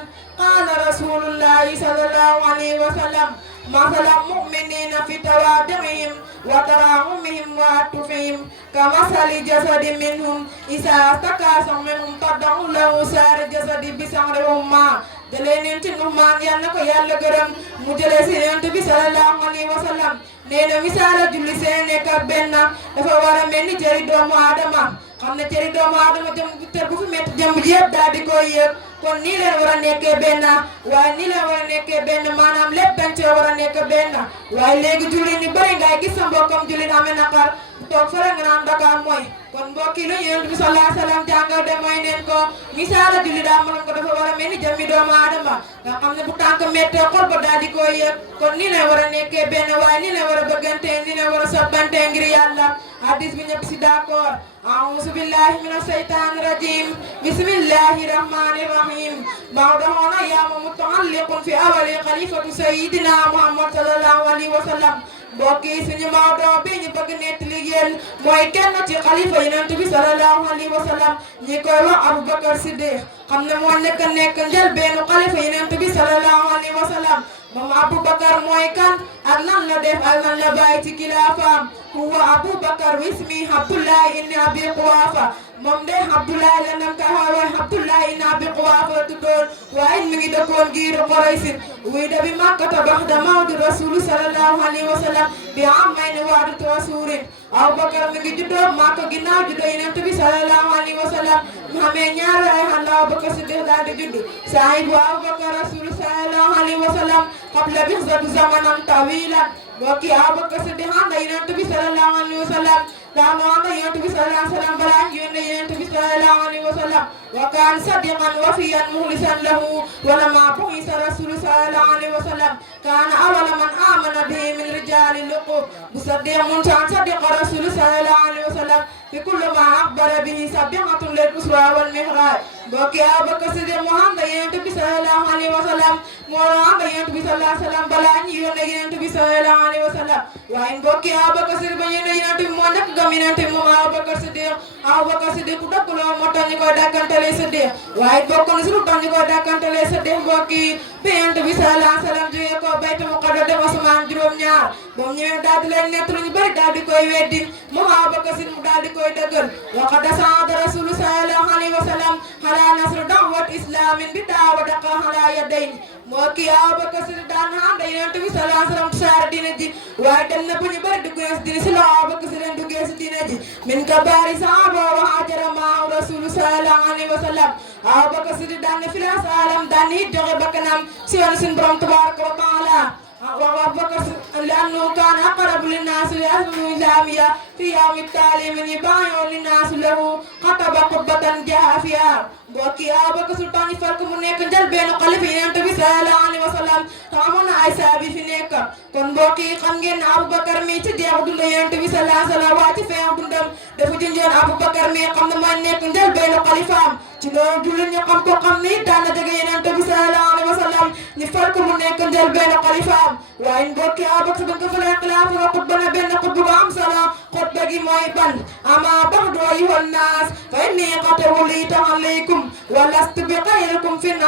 رسول الله صلى الله عليه وسلم مثل المؤمنين في توادهم وتراحمهم وعطفهم كمثل جسد منهم إذا استكاثر منهم تدعو له سائر الجسد بسحر وهما jëlee neen ci Nu'maan yal na ko yàlla gërëm mu jëlee si Yonent bi sallallahu alayhi wa sallam nee na misaala julli seen nekk ak benn dafa war a mel ni cëri doomu aadama xam ne cëri doomu aadama jëm bu fi métti jëm ji yëpp daal di koy yëg kon nii leen war a nekkee benn waaye nii leen war a nekkee benn maanaam lépp dañ cee war a nekk benn waaye léegi julli ni bëri ngay gis sa mbokkam julli amee naqar toog fële nga naan Dakar mooy kon mbokk yi lu Yonent bi sallallahu alayhi wa sallam jàngal de mooy neen ko misaala julli daa mënoon ko dafa war a mel ni jëmmi doomu aadama nga xam ne bu tànk méttee xol ba daal di koy yëg kon nii leen war a nekkee benn waaye nii leen war a bëggante nii leen war a soppante ngir yàlla hadis bi ñëpp si d'accord a'uuzu billahi mina shaytaani rajiim bismillahi rahmaani rahiim mawdu'una yawma muta'alliqun fi awwali xalifatu sayyidina Muhammad sallallahu alayhi wa sallam mbokk yi suñu Maodo bi ñu bëgg nettali yéen mooy kenn ci xalifa Yonent bi sallallahu alayhi wa sallam ñi koy wax Aboubacar Siddiq xam ne moo nekk njëlbeenu xalifa Yonent bi sallallahu alayhi wa sallam moom Aboubacar mooy kan ak lan la def ak lan la bàyyi ci kilaafaam huwa Aboubacar wismi Abdullahi ibn Abi Quhafa moom de Abdullahi la nam ka xawee Abdullahi ibn Abi Quhafa tuddoon waaye mi ngi dëkkoon giiru Quraysh wulida bi Makkata ba'da mawti Rasulu sallallahu alayhi wa sallam bi amayni wa'datu wasuurin Aboubacar mi ngi juddoo Makka ginnaaw juddoo Yonent bi sallallahu alayhi wa sallam mu xamee ñaari ay xan la Aboubacar Siddiq daal di juddu saahibu Aboubacar Rasulu sallallahu alayhi wa sallam qabla bi'sati zamanan tawilan mbokk yi Aboubacar Siddiq ànd ak Yonent bi sallallahu alayhi wa sallam daanaka ànd ak Yonent bi sallallahu alayhi wa sallam balaa ñu yónnee Yonent bi sallallahu alayhi wa sallam wa kaana sadiqan wafiyan mukhlisan lahu wa lamma bu'itha Rasulu sallallahu alayhi wa sallam kaana awwala man amana bihi min rijali l-qurb musaddiqan sadaqa Rasulu sallallahu alayhi wa sallam fi kulli ma akhbara bihi sabiqatun lil-uswa wal-mi'raj mbokk yi Aboubacar Siddiq mu ànd ak Yonent bi sallallahu alayhi wa sallam moo ànd ak Yonent bi sallallahu alayhi wa sallam balaa ñu yónnee Yonent bi sallallahu alayhi wa sallam waaye mbokk yi Aboubacar Siddiq ba ñu ne Yonent bi moo nekk gëm Yonent bi moom Aboubacar Siddiq ku dëgg la moo tax ñu koy dàkkantalee Siddiq waaye bokk na si lu tax ñu koy dàkkantalee Siddiq mbokk yi bi Yonent bi sallallahu alayhi wa sallam jógee ko Baytul Muqaddas dem asamaan juróom-ñaar ba mu ñëwee daal di leen nett lu ñu bëri daal di koy weddi moom Aboubacar Siddiq mu daal di koy dëggal wa qad sa'ada Rasulu sallallahu alayhi wa sallam ala nasr da'wat islamin bi daawadaqa ala yadayni moo kii Aboubacar Siddiq daan na ànd ak Yonent bi sallallahu alayhi wa sallam saara diine ji waaye dem na bu ñu bëri duggee si diine si la Aboubacar Siddiq duggee si diine ji min kabaari sahaba wa hajara ma'ahu Rasulu sallallahu alayhi wa sallam Aboubacar Siddiq daan na fila salam daan na it joxe bakkanam si yoon suñu borom tabaraka wa taala وأبوبكر لأنه كان أقرب للناس لأسمه إسلامية في يوم التعليم يبايع للناس له خطب قبة جافية mbokk yi Aboubacar Sultaan yi fal ko mu nekk njëlbeenu xalifa Yonent bi sallallahu alayhi wa sallam te amoon na ay saabi fi nekk kon mbokk yi xam ngeen ne Aboubacar mi ci jeexu dund Yonent bi sallallahu alayhi wa sallam waa ci feeñ dundam dafa junjoon Aboubacar mi xam ne mooy nekk njëlbeenu xalifaam ci loolu jullit ñu xam ko xam ni daan na jege Yonent bi sallallahu alayhi wa sallam ñu fal ko mu nekk njëlbeenu xalifaam waaye mbokk yi Aboubacar ba nga falee xilaafa nga xutba na benn xutba bu am solo xutba gi mooy ban ama ba'du ayyuhan naas fa inni qad wulitu alaykum ولست بخيركم فإن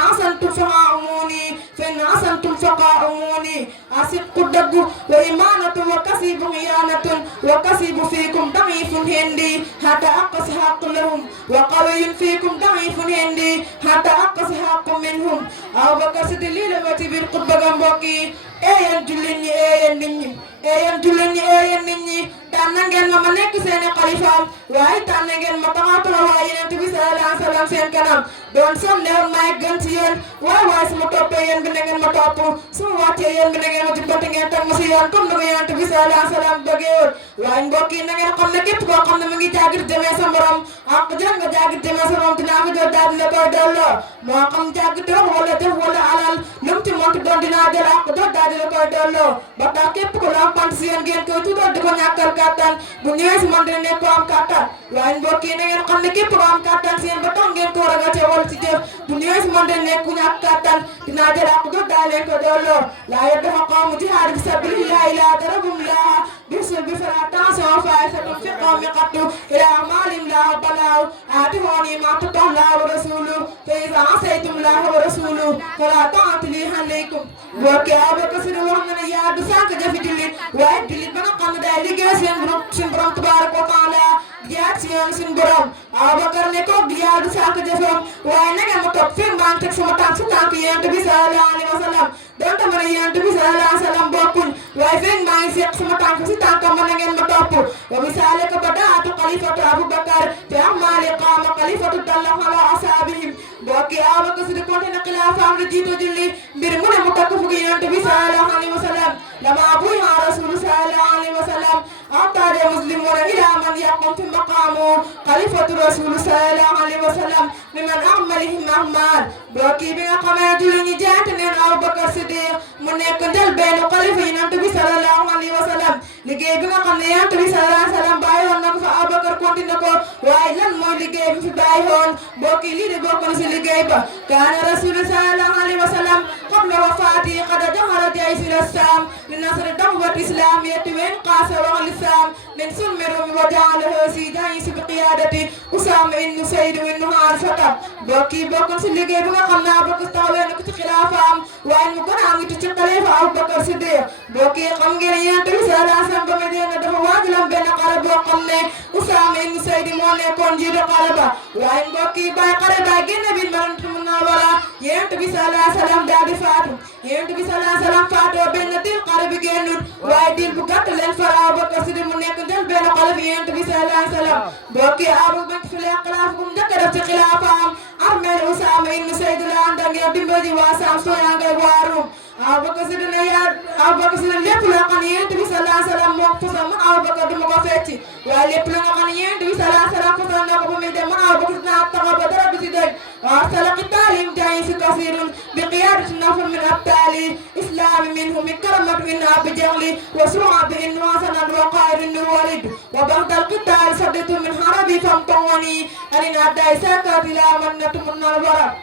أحسنتم فقاوموني أصدق الدق وإمانة وكسب خيانة وكسب فيكم ضعيف هندي حتى أقص حق لهم وقوي فيكم ضعيف هندي حتى أقص حق منهم Aboubacar Siddiq lii la ma ci biir xutba ga mbokk yi yéen jullit ñi yéen nit ñi yéen jullit ñi yéen nit ñi tànn ngeen ma nekk seeni xalifaam waaye tànn ngeen ma taxawal Yonent bi sallallahu alayhi wa sallam seen kanam doon som ne woon maay gën ci yéen waaye su ma toppee yéen bi na ngeen ma topp su ma wàccee yéen bi na ngeen ma jubbati ngeen teg ma si yoon comme ni ko Yonent bi sallallahu alayhi wa sallam bëggee woon waaye mbokk yi na ngeen xam ne képp koo xam ne mu ngi jaagir demee sa morom ak jàng nga jaagir demee sa morom dinaa ko jot daal di la koy delloo moo xam jaagir wala def wala alal lu mu ci monti doon dinaa jël ak doon daal di la koy delloo ba tax képp ku la am pant si yéen ngeen koy tuutal di ko ñàkkal kàttan bu ñëwee si man dina nekk ko am kàttan waaye mbokk yi na ngeen xam ne képp ku am kàttan si yéen ba tax ngeen ko ragal te wala ci jëf bu ñëwee si man dina nekk ku ñàkk kàttan dinaa jël ak doon daal leen ko delloo laa yaddafa qawmu jihaad fi sabilillahi laa darabum laa bisul bi fala attention fa'isatum fi qawmi qattu ila amalin laa balaaw aatihooni ma tutah laa wa rasuluhu fa iza asaytum laa wa rasuluhu fala ta'ata li alaykum mbokk yi Abubakar Siddiq wax na ne yaa du sànq jafi jullit waaye jullit ba nga xam ne day liggéey seen borom tabaraka wa taala jihaad si yoon suñu borom Abubakar ne ko yaa du sànq jafam waaye na ngeen ma topp fekk maa ngi teg sama tànk si tànk Yonent bi sallallahu alayhi wa sallam donte ma ne Yonent bi sallallahu alayhi wa sallam bokkuñ waaye fekk maa ngi seq sama tànk si tànkam ma na ngeen ma topp wa misaalika badaatu xalifatu Abubakar fi amali qaama xalifatu dalla ala asaabihim mbokk yi Abubakar Siddiq konte na xilaafaam la jiitu julli mbir mu ne mu takk fukki Yonent bi sallallahu alayhi wa sallam lama buiha rasulu sallallahu alayhi wa sallam أعطى المسلمون إلى من يقوم في مقامه خليفة رسول صلى الله عليه وسلم ممن أعملهم أعمال بوكي بيغا خامي جولي ñi jaante neen Abubakar Siddiq mu nekk njël benn xalifa Yonent bi sallallahu alayhi wa sallam liggéey bi nga xam ne Yonent bi sallallahu alayhi wa sallam bàyyi woon na ko fa Abubakar continué ko waaye lan mooy liggéey bi fi bàyyi woon bokki lii di bokk na si liggéey ba kaana rasul sallallahu alayhi wa sallam qabla wafaati qad jahara jaysh al-Islam li nasri da'wati islamiyyati wa inqaas الإسلام من ثم روم وجعله سيدايس بقيادة أسامة بن زيد بن حارثة بوكي بوكن si liggéey bi nga xam ne Abubakar taxawee na ko ci xilaafaam waaye mu gën a am ci xalifa Abubakar Siddiq bokki xam ngeen Yonent bi sallallahu alayhi wa sallam ba Madina dafa waajalam benn xare boo xam ne Usaama ibn Zayd moo nekkoon njiitu xare ba waaye mbokki bay xare ba génn bi Madinatu Munawwara Yonent bi sallallahu alayhi wa sallam daal di faatu Yonent bi sallallahu alayhi wa sallam faatoo benn dil xare bi génnut waaye dil bu gàtt leen fa Abubakar Siddiq mu nekk njël benn xalifa Yonent bi sallallahu alayhi wa sallam bokki Abubakar fi leen xilaaf bu mu njëkk a def ci xilaafaam armeel Usaama ibn Zayd la ànd ak ngeen dimbali waa Saam sooyaa ngay waarum Abubakar Siddiq ne yaa Abubakar Siddiq lépp loo xam ne Yonent bi sallallahu alayhi wa sallam moo ko fasal man Abubakar du ma ko fecci waaye lépp la nga xam ne Yonent bi sallallahu alayhi wa sallam fasal na ko ba muy dem man Abubakar dinaa taxaw ba dara du si dëgg وأرسل قتالهم جيش كثير بقيادة نفر من أبطال الإسلام منهم كرمة بن أبي جهل وسرعة بن حسن وقائد بن الوليد وبعد القتال سدت من حربي فامتوني أن أدعي سكت إلى منة منورة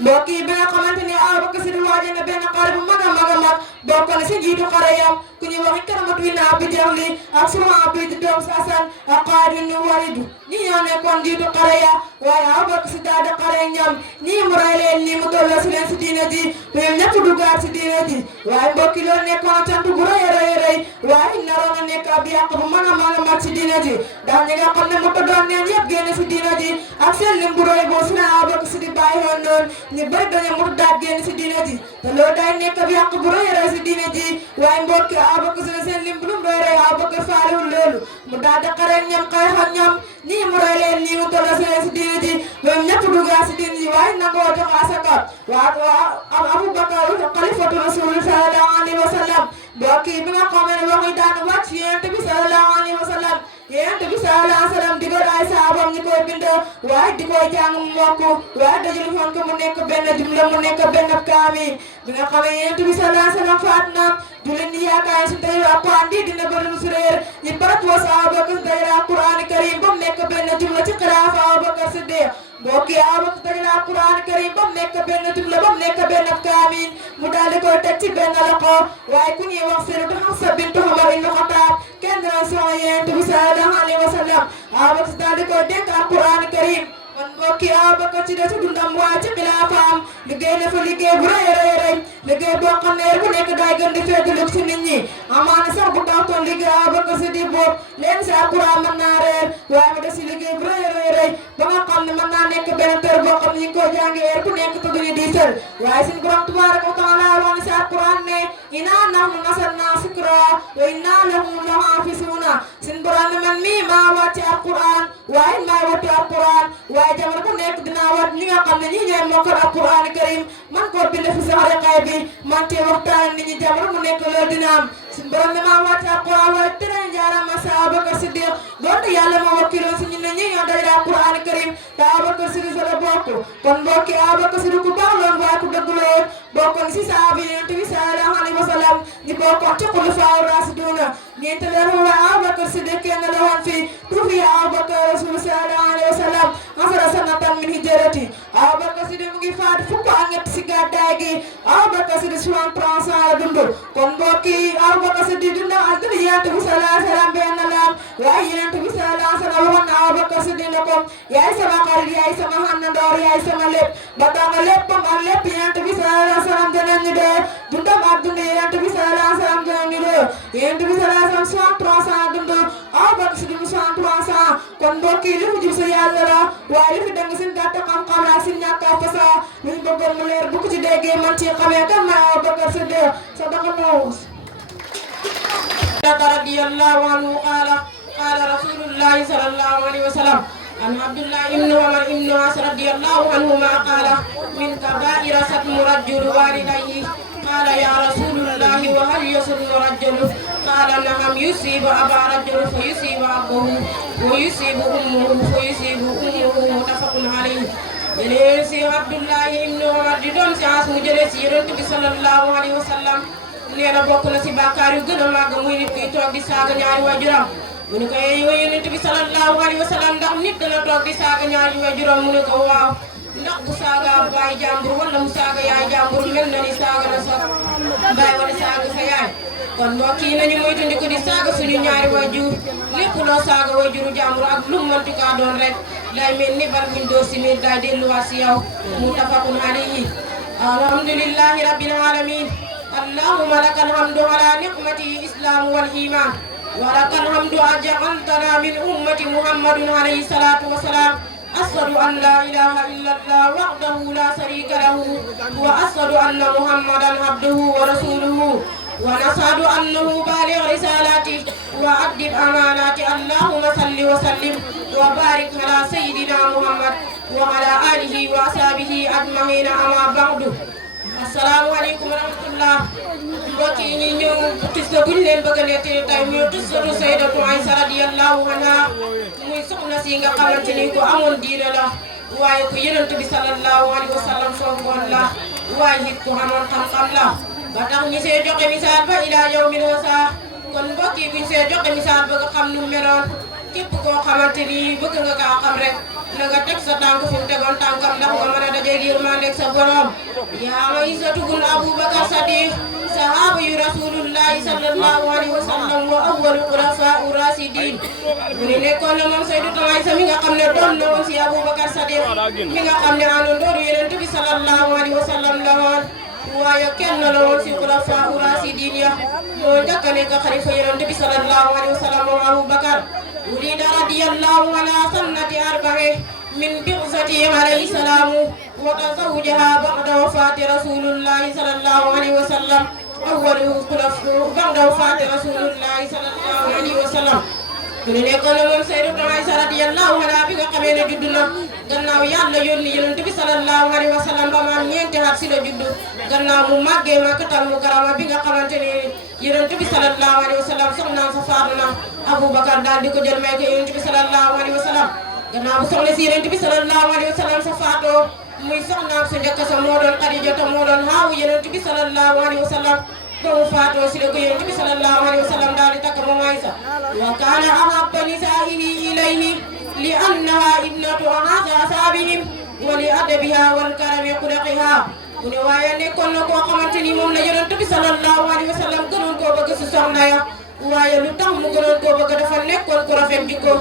mbokk yi bi nga xamante ni Abubakar Siddiq waajal na benn xare bu mag a mag bokk na si njiitu xare yam ku ñuy wax Karamatu bin Abi Jahl ak Sur'a bi di doom Hasan ak Xaalid ibn Walid ñi ñoo nekkoon njiitu xare ya waaye Abubakar Siddiq daal di xare ñoom ñii mu rey leen ñii mu tolloo si leen si diina ji ñoom ñëpp duggaat si diina ji waaye mbokk yi loolu nekkoon cant bu rëy a rëy waaye naroon na nekk ab yàq bu mag a mag si diina ji ndax ñi nga xam ne mu doon neen yëpp génn si diina ji ak seen lim bu rëy boo si ne Abubakar Siddiq bàyyi woon noonu ñu bëri dañu mu daal génn si diina ji te loolu day nekk ab yàq bu rëy si diina ji waaye mbokk Abubakar Siddiq seen lim bu lu mu rëy Abubakar faalewul loolu mu daal di xare ñoom xeex ak ñoom nii mu rey leen nii mu tolloo si leen si diina ji ñoom ñëpp duggaat si diina ji waaye nangoo jox asaka waaw Abubakar xalifatu rasul sallallahu alayhi wa sallam mbokk yi bi nga xamee ne wax yi daan wàcc Yonent bi sallallahu alayhi wa sallam Yonent bi sallallahu alayhi wa sallam digal ay saabam ñi koy bind waaye di koy jàng mu mokk waaye dajul foon ko mu nekk benn jumla mu nekk benn kaamil bi nga xamee Yonent bi sallallahu alayhi wa sallam faat na jullit ñi yaakaar si tey Alxuraan di dina bëri lu si réer ñi barat woo sa Abubakar tey Alxuraan karim ba mu nekk benn jumla ci xilaafa Abubakar Siddiq mbokk yi Abubakar tey Alxuraan karim ba mu nekk benn jumla ba mu nekk benn kaamil mu daal di koy teg ci benn loxo waaye ku ñuy wax Sayyidatu Hafsa bintu Umar ibn Xattaab kenn dina soxla Yonent bi sallallahu alayhi wa sallam Abubakar daal di koy dénk Alxuraan karim kon mbokk yi Abubakar ci des dundam waa ci xilaafaam liggéey na fa liggéey bu rëy liggéey boo xam ne bu nekk day gën di féetlu ci nit ñi amaana sax bu taxtoon liggéey Abubakar Siddiq boobu leen si Alxuraan mën naa réer waaye mu des si liggéey bu rëy ba nga xam ne mën naa nekk benn tër boo xam ne ñu ngi koy jàngee ku nekk te duñu diisal waaye suñu borom tabaaraka wa taala wax na si Alxuraan ne innaa nahnu nazzalnaa zikra wa innaa lahu lahaafizuuna suñu borom ne man mii maa wàcce Alxuraan waaye maa wattu Alxuraan waaye jamono bu nekk dinaa wat ñi nga xam ne ñi ñooy mokkal Alxuraan karim man koo bind fi saxare xay bi man cee waxtaan nit ñi jamono mu nekk loolu dina am suñu borom ne maa wàcce Alxuraan waaye tere njaarama sa Abubakar Siddiq doonte yàlla moo wakkiloon si ñun ne ñi ñoo dajale Alxuraan karim te Abubakar Siddiq sa la bokk kon mbokki Abubakar Siddiq ku baax loon waaye ku dëgg loon bokkoon si sahaaba Yonent bi sallallahu alayhi wa sallam ñi bokkoon ci xulafaa raasiduuna ñeenteel wa Abubakar Siddiq kenn la woon fi tuufiya Abubakar rasul sallallahu alayhi wa sallam asara sanatan min hijrati Abubakar Siddiq mu ngi faat fukk ak ñett si gàddaay gi Abubakar Siddiq 63 ans la dund kon mbokk yi Abubakar Siddiq dund ak dund Yonent bi sallallahu alayhi wa sallam benn la waaye Yonent bi sallallahu alayhi wa sallam waxoon na Abubakar Siddiq ne ko yaay sama xarit yaay sama àndandoor yaay sama lépp ba tax na léppam ak lépp Yonent bi sallallahu alayhi wa sallam danañu dee dundam ak dund Yonent bi sallallahu alayhi wa sallam danañu dee Yonent bi sallallahu alayhi wa sallam 63 ans dund Abubakar Siddiq 63 ans kon mbokk yi li fi jub sa yàlla la waaye li fi dëng seen gàtt xam-xam la seen ñàkk a fasaa lu ñu bëggoon mu leer bu ko ci déggee man ci xamee kan mooy Abubakar Siddiq sadaqa Allahu radiyallahu anhu قال رسول الله صلى الله عليه وسلم عن عبد الله بن عمر بن عاص رضي الله عنهما قال من كبائر شتم رجل والديه قال يا رسول الله وهل يشتم رجل قال نعم يصيب أبا رجل فيصيب أبوه ويصيب أمه فيصيب أمه متفق عليه jëlee si Abdullahi ibn Umar di doom si Aas mu jëlee si Yonent bi sallallahu alayhi wa sallam nee na bokk na si bàkkaar yu gën a màgg muy nit kuy toog di saaga ñaari waajuram mu ne ko yow Yonent bi sallallahu alayhi wa sallam ndax nit dana toog di saaga ñaari waajuram mu ne ko waaw ndax bu saaga baay jàmbur wala mu saaga yaay jàmbur mel na ni saaga na sa baay wala saaga sa yaay kon mbokk yi nañu moytandiku di saaga suñu ñaari waajur lépp loo saaga waajuru jàmbur ak lu mu mënti kaa doon rek day mel ni bal buñ door si miir day delluwaat si yow muttafaqun alayhi alhamdulillahi rabbil alamin allahumma lakal hamdu ala ni'mati islam wal iman wa lakal hamdu aj'altana min ummati muhammadin alayhi salatu wa salam أشهد أن لا إله إلا الله وحده لا شريك له وأشهد أن محمدا عبده ورسوله ونشهد أنه بالغ رسالته وأدب أماناته اللهم صل وسلم وبارك على سيدنا محمد وعلى آله وأصحابه أجمعين أما بعد السلام عليكم ورحمة الله mbokk yi ñu ñëw xissa buñ leen bëgg a nettali tey muy xissatu Sayyidatu Aysa radiyallahu anha muy soxna si nga xamante ni ko amoon diine la waaye ko Yonent bi sallallahu alayhi wa sallam fonkoon la waaye it ko amoon xam-xam la ba tax ñi see joxe misaal ba ila yawmin haza kon mbokk yi buñ see joxe misaal bëgg xam nu meloon képp koo xamante ni bëgg nga kaa xam rek na nga teg sa tànk fi mu tegoon tànkam ndax nga mën a dajeeg yërmande sa borom yaa Aysatu bun Abubakar Sadiq sahaaba yu rasulullahi sallallahu alayhi wa sallam wa awwalu xulafaa rasidin mu ne nekkoon na moom Sayyidatu Aysa mi nga xam ne doom na woon si Abubakar Sadiq mi nga xam ne àndandooru Yonent bi sallallahu alayhi wa sallam la woon waaye kenn la woon si xulafaa rasidin ya moo njëkk a nekk xalifa Yonent bi sallallahu alayhi wa sallam moom Abubakar ولد رضي الله على سنة أربعة من بعثته عليه السلام وتزوجها بعد وفاة رسول الله صلى الله عليه وسلم أول بعد وفاة رسول الله صلى الله عليه وسلم mu ne nekkoon na moom Sayyidatu Aysa radiyallahu anha bi nga xamee ne judd na gannaaw yàlla yónni Yonent bi sallallahu alayhi wa sallam ba mu am ñeenti at si la judd gannaaw mu màggee Makkatal Mukarrama bi nga xamante ne Yonent bi sallallahu alayhi wa sallam soxnaam sa faatu na Abubakar daal di ko jël may ko Yonent bi sallallahu alayhi wa sallam gannaaw bu soxna si Yonent bi sallallahu alayhi wa sallam sa faatoo muy soxnaam su njëkk sa moo doon Xadijata moo doon xaawu Yonent bi sallallahu alayhi wa sallam ba mu faatoo si la ko Yonent bi sallallahu alayhi wa sallam daal di takk moom Aysa wa kaana ahabba nisaa'ihi ilayhi li annaha ibnatu asaabihim wa li adabiha wal karami xuluqiha mu ne waaye nekkoon na koo xamante ni moom la Yonent bi sallallahu alayhi wa sallam gënoon koo bëgg si soxna ya waaye lu tax mu gënoon koo bëgg dafa nekkoon ku rafet jikko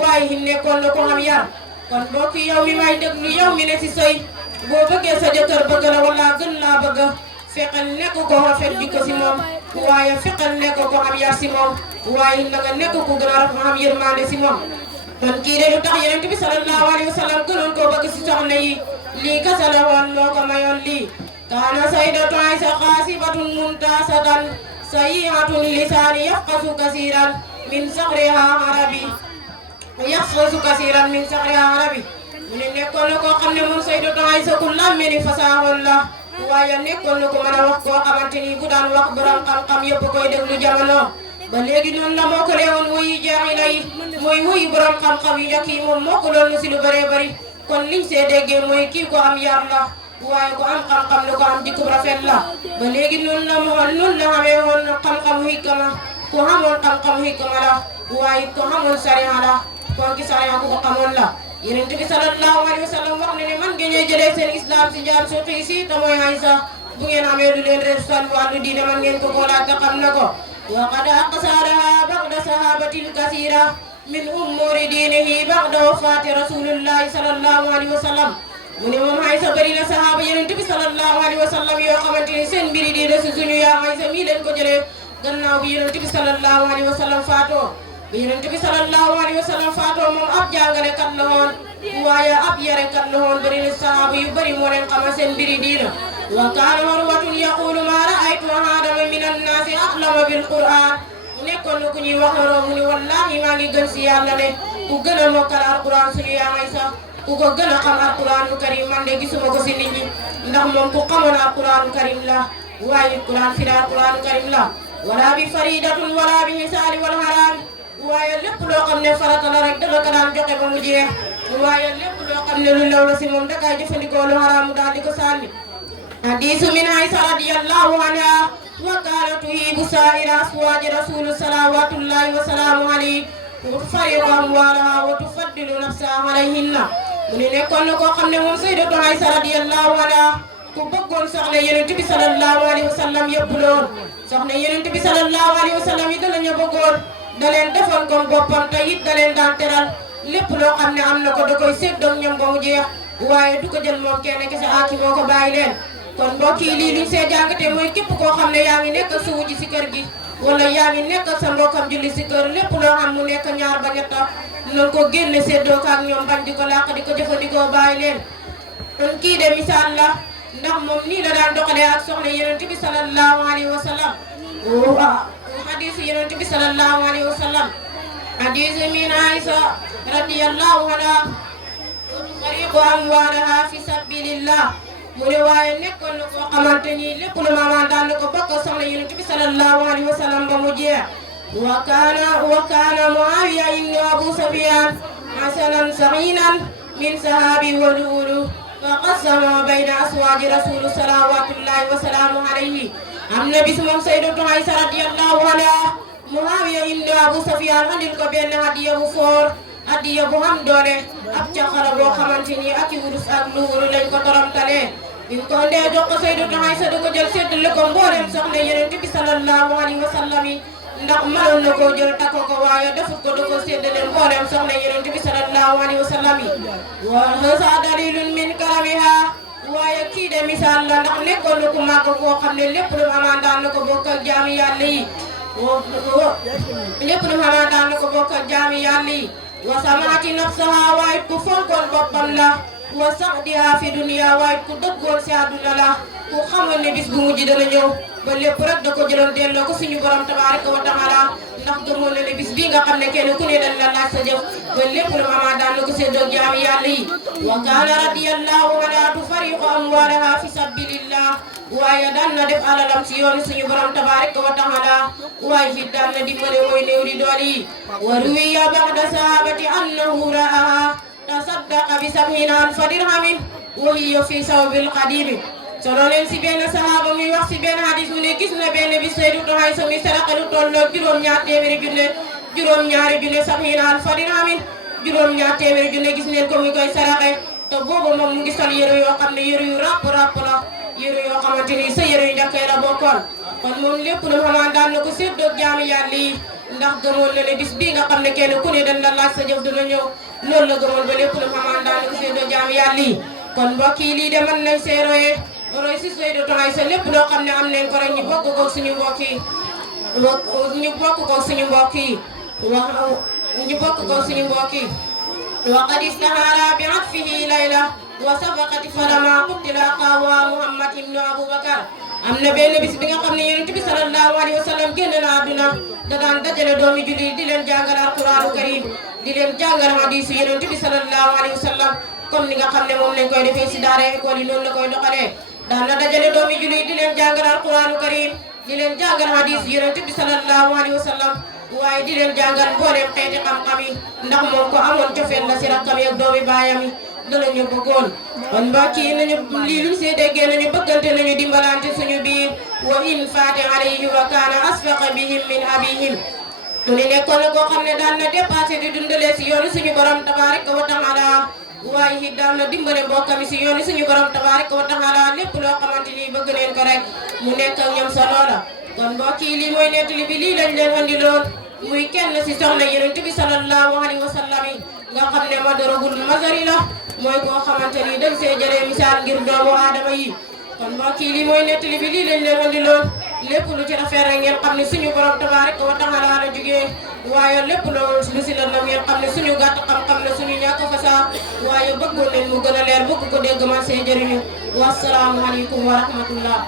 waaye it nekkoon na ko xam yar kon mbokk yow mi may déglu yow mi ne si sëy boo bëggee sa jëkkër bëgg la wala gën laa bëgg fexeel nekk ko rafet jikko si moom waaye fexeel nekk ko am yar si moom waaye na nga nekk ko gën a am yërmande si moom kon kii de lu tax Yonent bi sallallahu alayhi wa sallam gënoon koo bëgg si soxna yi lii kasa la woon moo ko mayoon lii kaana Sayyidatu Aysa xaasibatun muntasatan sayyi'atun lisaani yafqasu kasiiran min saxriha arabi mu ne nekkoon na koo xam ne moom Sayyidatu Aysa ku làmmeeni fasaaxoon la waaye nekkoon na ko mën a wax koo xamante ni bu daan wax borom xam-xam yëpp koy déglu jamono ba léegi noonu la moo ko réewoon wuyu jaahila yi mooy wuyu borom xam-xam yu njëkk yi moom moo ko doon si lu bëree bëri kon liñ see déggee mooy kii ko am yar la waaye ku am xam-xam la ko am jikko rafet la ba léegi noonu la xamee woon xam-xamu hikma ku xamoon xam-xamu hikma la waaye ku xamoon sariya la kon ki sariya ku ko xamoon la Yonent bi sallallahu alayhi wa sallam wax ne man ngeen jëlee seen islam si jaam su xiisi te mooy Aysa bu ngeen amee lu leen reer san wàllu diine man ngeen ko laaj te xam na ko wa qad aqsaraha ba'da sahabatin kasira min umuri diinihi ba'da wafati rasulillahi sallallahu alayhi wa sallam mu ne moom Aysa bari na sahaba Yonent bi sallallahu alayhi wa sallam yoo xamante ni seen mbiri diine si suñu yaa Aysa mii leen ko jëlee gannaaw bi Yonent bi sallallahu alayhi wa sallam faatoo bi Yonent bi sallallahu alayhi wa sallam faatoo moom ab jàngalekat la woon waaye ab yarekat la woon bari na sahaba yu bari moo leen xamal seen mbiri diina wa kaana Urwatun yaqulu ma ra'aytu ahadan min annaasi a'lama bil Qur'an nekkoon na ku ñuy wax mu ne wallahi maa ngi gën si yàlla ne ku gën a mokkal alquran suñu yaa Aysa ku ko gën a xam alquranul karim man de gisuma ko si nit ñi ndax moom ku xamoon alquranul karim la waaye quran fi alquranul karim la wala bi faridatun wala bi hisaali wal haram waaye lépp loo xam ne farata la rek dana ko daan joxe ba mu jeex waaye lépp loo xam ne lu law la si moom da kay jëfandikoo lu haram mu daal di ko sànni hadisu min Aysa radiyallahu anha wa kaanat tuhibu saa'ira aswaaji rasul salawatullahi wa salaamu alayhi tufariqu amwaalaha wa tufaddilu nafsaha alayhinna mu ne nekkoon na koo xam ne moom sayyidatu Aysa radiyallahu anha ku bëggoon soxna Yonent bi sallallahu alayhi wa sallam yëpp lool soxna Yonent bi sallallahu alayhi wa sallam yi da lañu bëggoon da leen defoon comme boppam te it da leen daan teral lépp loo xam ne am na ko da koy séddoo ñoom ba mu jeex waaye du ko jël moom kenn kese aki moo ko bàyyi leen kon mbokk yi lii luñ see jàngatee mooy képp koo xam ne yaa ngi nekk sa wujj si kër gi wala yaa ngi nekk sa mbokkam julli si kër lépp loo xam mu nekk ñaar ba ñett na ko génne séddoo ko ak ñoom bañ di ko làq di ko jëfandikoo bàyyi leen kon kii de misaal la ndax moom nii la daan doxalee ak soxna Yonent bi sallallahu alayhi wa sallam hadisu Yonent bi sallallahu alayhi wa sallam hadisu min Aysa radiyallahu anha tufariqu amwaalaha fi sabilillah mu ne waaye nekkoon na koo xamante ni lépp lu maamaan daan na ko bokk soxna Yonent bi sallallahu alayhi wa sallam ba mu jeex wa kaana Muawiya ibn Abu Sufyan hasanan sahinan min sahabi walulu fa qasama bayna aswaaji rasul salawatullahi wa salaamu alayhi am na bis moom sayyidatu Aysa radiyallahu anha Muawiya ibn Abu Sufyan andil ko benn hadiya bu foor hadiya bu am doole ab caqala boo xamante ni ak wurus ak luuru lañ ko toramtalee bi ko ndee jox ko sayyidatu Aysa da ko jël séddale ko mboolem soxna Yonent bi sallallahu alayhi wa sallam yi ndax mënoon na koo jël takko ko waaye defut ko da ko séddale mboolem soxna Yonent bi sallallahu alayhi wa sallam yi wa hasa dalilun min karamiha waaye kii de misaal la ndax nekkoon na ku màgg koo xam ne lépp lu amaan daan na ko bokk ak jaami yàlla yi lépp lu amaan daan na ko bokk ak jaami yàlla yi wa samaati nafsaha waaye ku fonkoon boppam la wa saxdiha fi dunya waaye ku dëggoon si àdduna la ku xamoon ne bis bu mujj dana ñëw ba lépp rek da ko jëloon delloo ko suñu borom tabaraka wa taala ndax gëmoon na ne bis bii nga xam ne kenn ku ne dañ la laaj sa jëf ba lépp lu amaan daan na ko séddoo jaami yàlla yi wa kaana radiyallahu anha tufariqu amwaalaha fi sabilillah waaye daan na def alalam si yoonu suñu borom tabaraka wa taala waaye fi daan na dimbale mooy néew di doole yi wa ruwiya ba'da sahabati annahu ra'aha tasaddaqa bi 70 alfa dirhamin wa hiya fi sawbil qadim solo leen si benn sahaba muy wax si benn hadis mu ne gis na benn bi sayyidatu Aysa mi saraxa lu tolloo juróom-ñaar téeméeri junne 70 alfa dirhamin juróom-ñaar téeméeri junne gis neen ko muy koy saraxe te boobu moom mu ngi sol yére yoo xam ne yére yu ràpp la yére yoo xamante ni sa yére yu njëkkee la bokkoon kon moom lépp lu xamaan daan na ko séddoo jaami yàlla yi ndax gëmoon na ne bis bii nga xam ne kenn ku ne dañ la laaj sa jëf dina ñëw loolu la gëmoon ba lépp lu xamaan daan na ko séddoo jaami yàlla yi kon mbokk yi lii de mën nañ see roy si sayyidatu Aysa lépp loo xam ne am nañ ko rek ñu bokk ko suñu mbokk yi ñu bokk ko suñu mbokk yi wa qad istahara bi atfihi layla wa sabaqat farama qutila qawa Muhammad ibn Abu Bakar am na benn bis bi nga xam ne Yonent bi sallallahu alayhi wa sallam génn na àdduna da daan dajale doomi julli di leen jàngal alquranu karim di leen jàngal hadisu Yonent bi sallallahu alayhi wa sallam comme ni nga xam ne moom lañ koy defee si daara école yi noonu la koy doxalee daan na dajale doomi julli di leen jàngal alquranu karim di leen jàngal hadis Yonent bi sallallahu alayhi wa sallam waaye di leen jàngal mboolem xeeti xam-xam yi ndax moom ko amoon cofeel la si rakkam yi ak doomi baayam yi danañu bëggoon kon mbokk yi nañu lii luñ see déggee nañu bëggante nañu dimbalante suñu biir wa in faati alayhi wa kaana asfaqa bihim min abihim mu ne nekkoon na koo xam ne daan na dépassé di dundalee si yoonu suñu borom tabaaraka wa taala waaye it daan na dimbale mbokkam si yoonu suñu borom tabaaraka wa taala lépp loo xamante ni bëgg neen ko rek mu nekk ak ñoom sa loola kon mbokk yi lii mooy nettali bi lii lañ leen andi loon muy kenn si soxna Yonent bi sallallahu alayhi wa sallam nga xam ne madarabul mazari la mooy koo xamante ni dañ see jëlee misaal ngir doomu aadama yi kon mbokk yi lii mooy nettali bi lii lañ leen andi loon lépp lu ci rafet rek ngeen xam ne suñu borom tabaaraka wa taala la jógee waaye lépp lu si la ngeen xam ne suñu gàtt xam-xam la suñu ñàkk fasaa waaye bëggoon leen mu gën a leer bëgg ko dégg man see jëriñu wasalaamu aleykum wa rahmatullah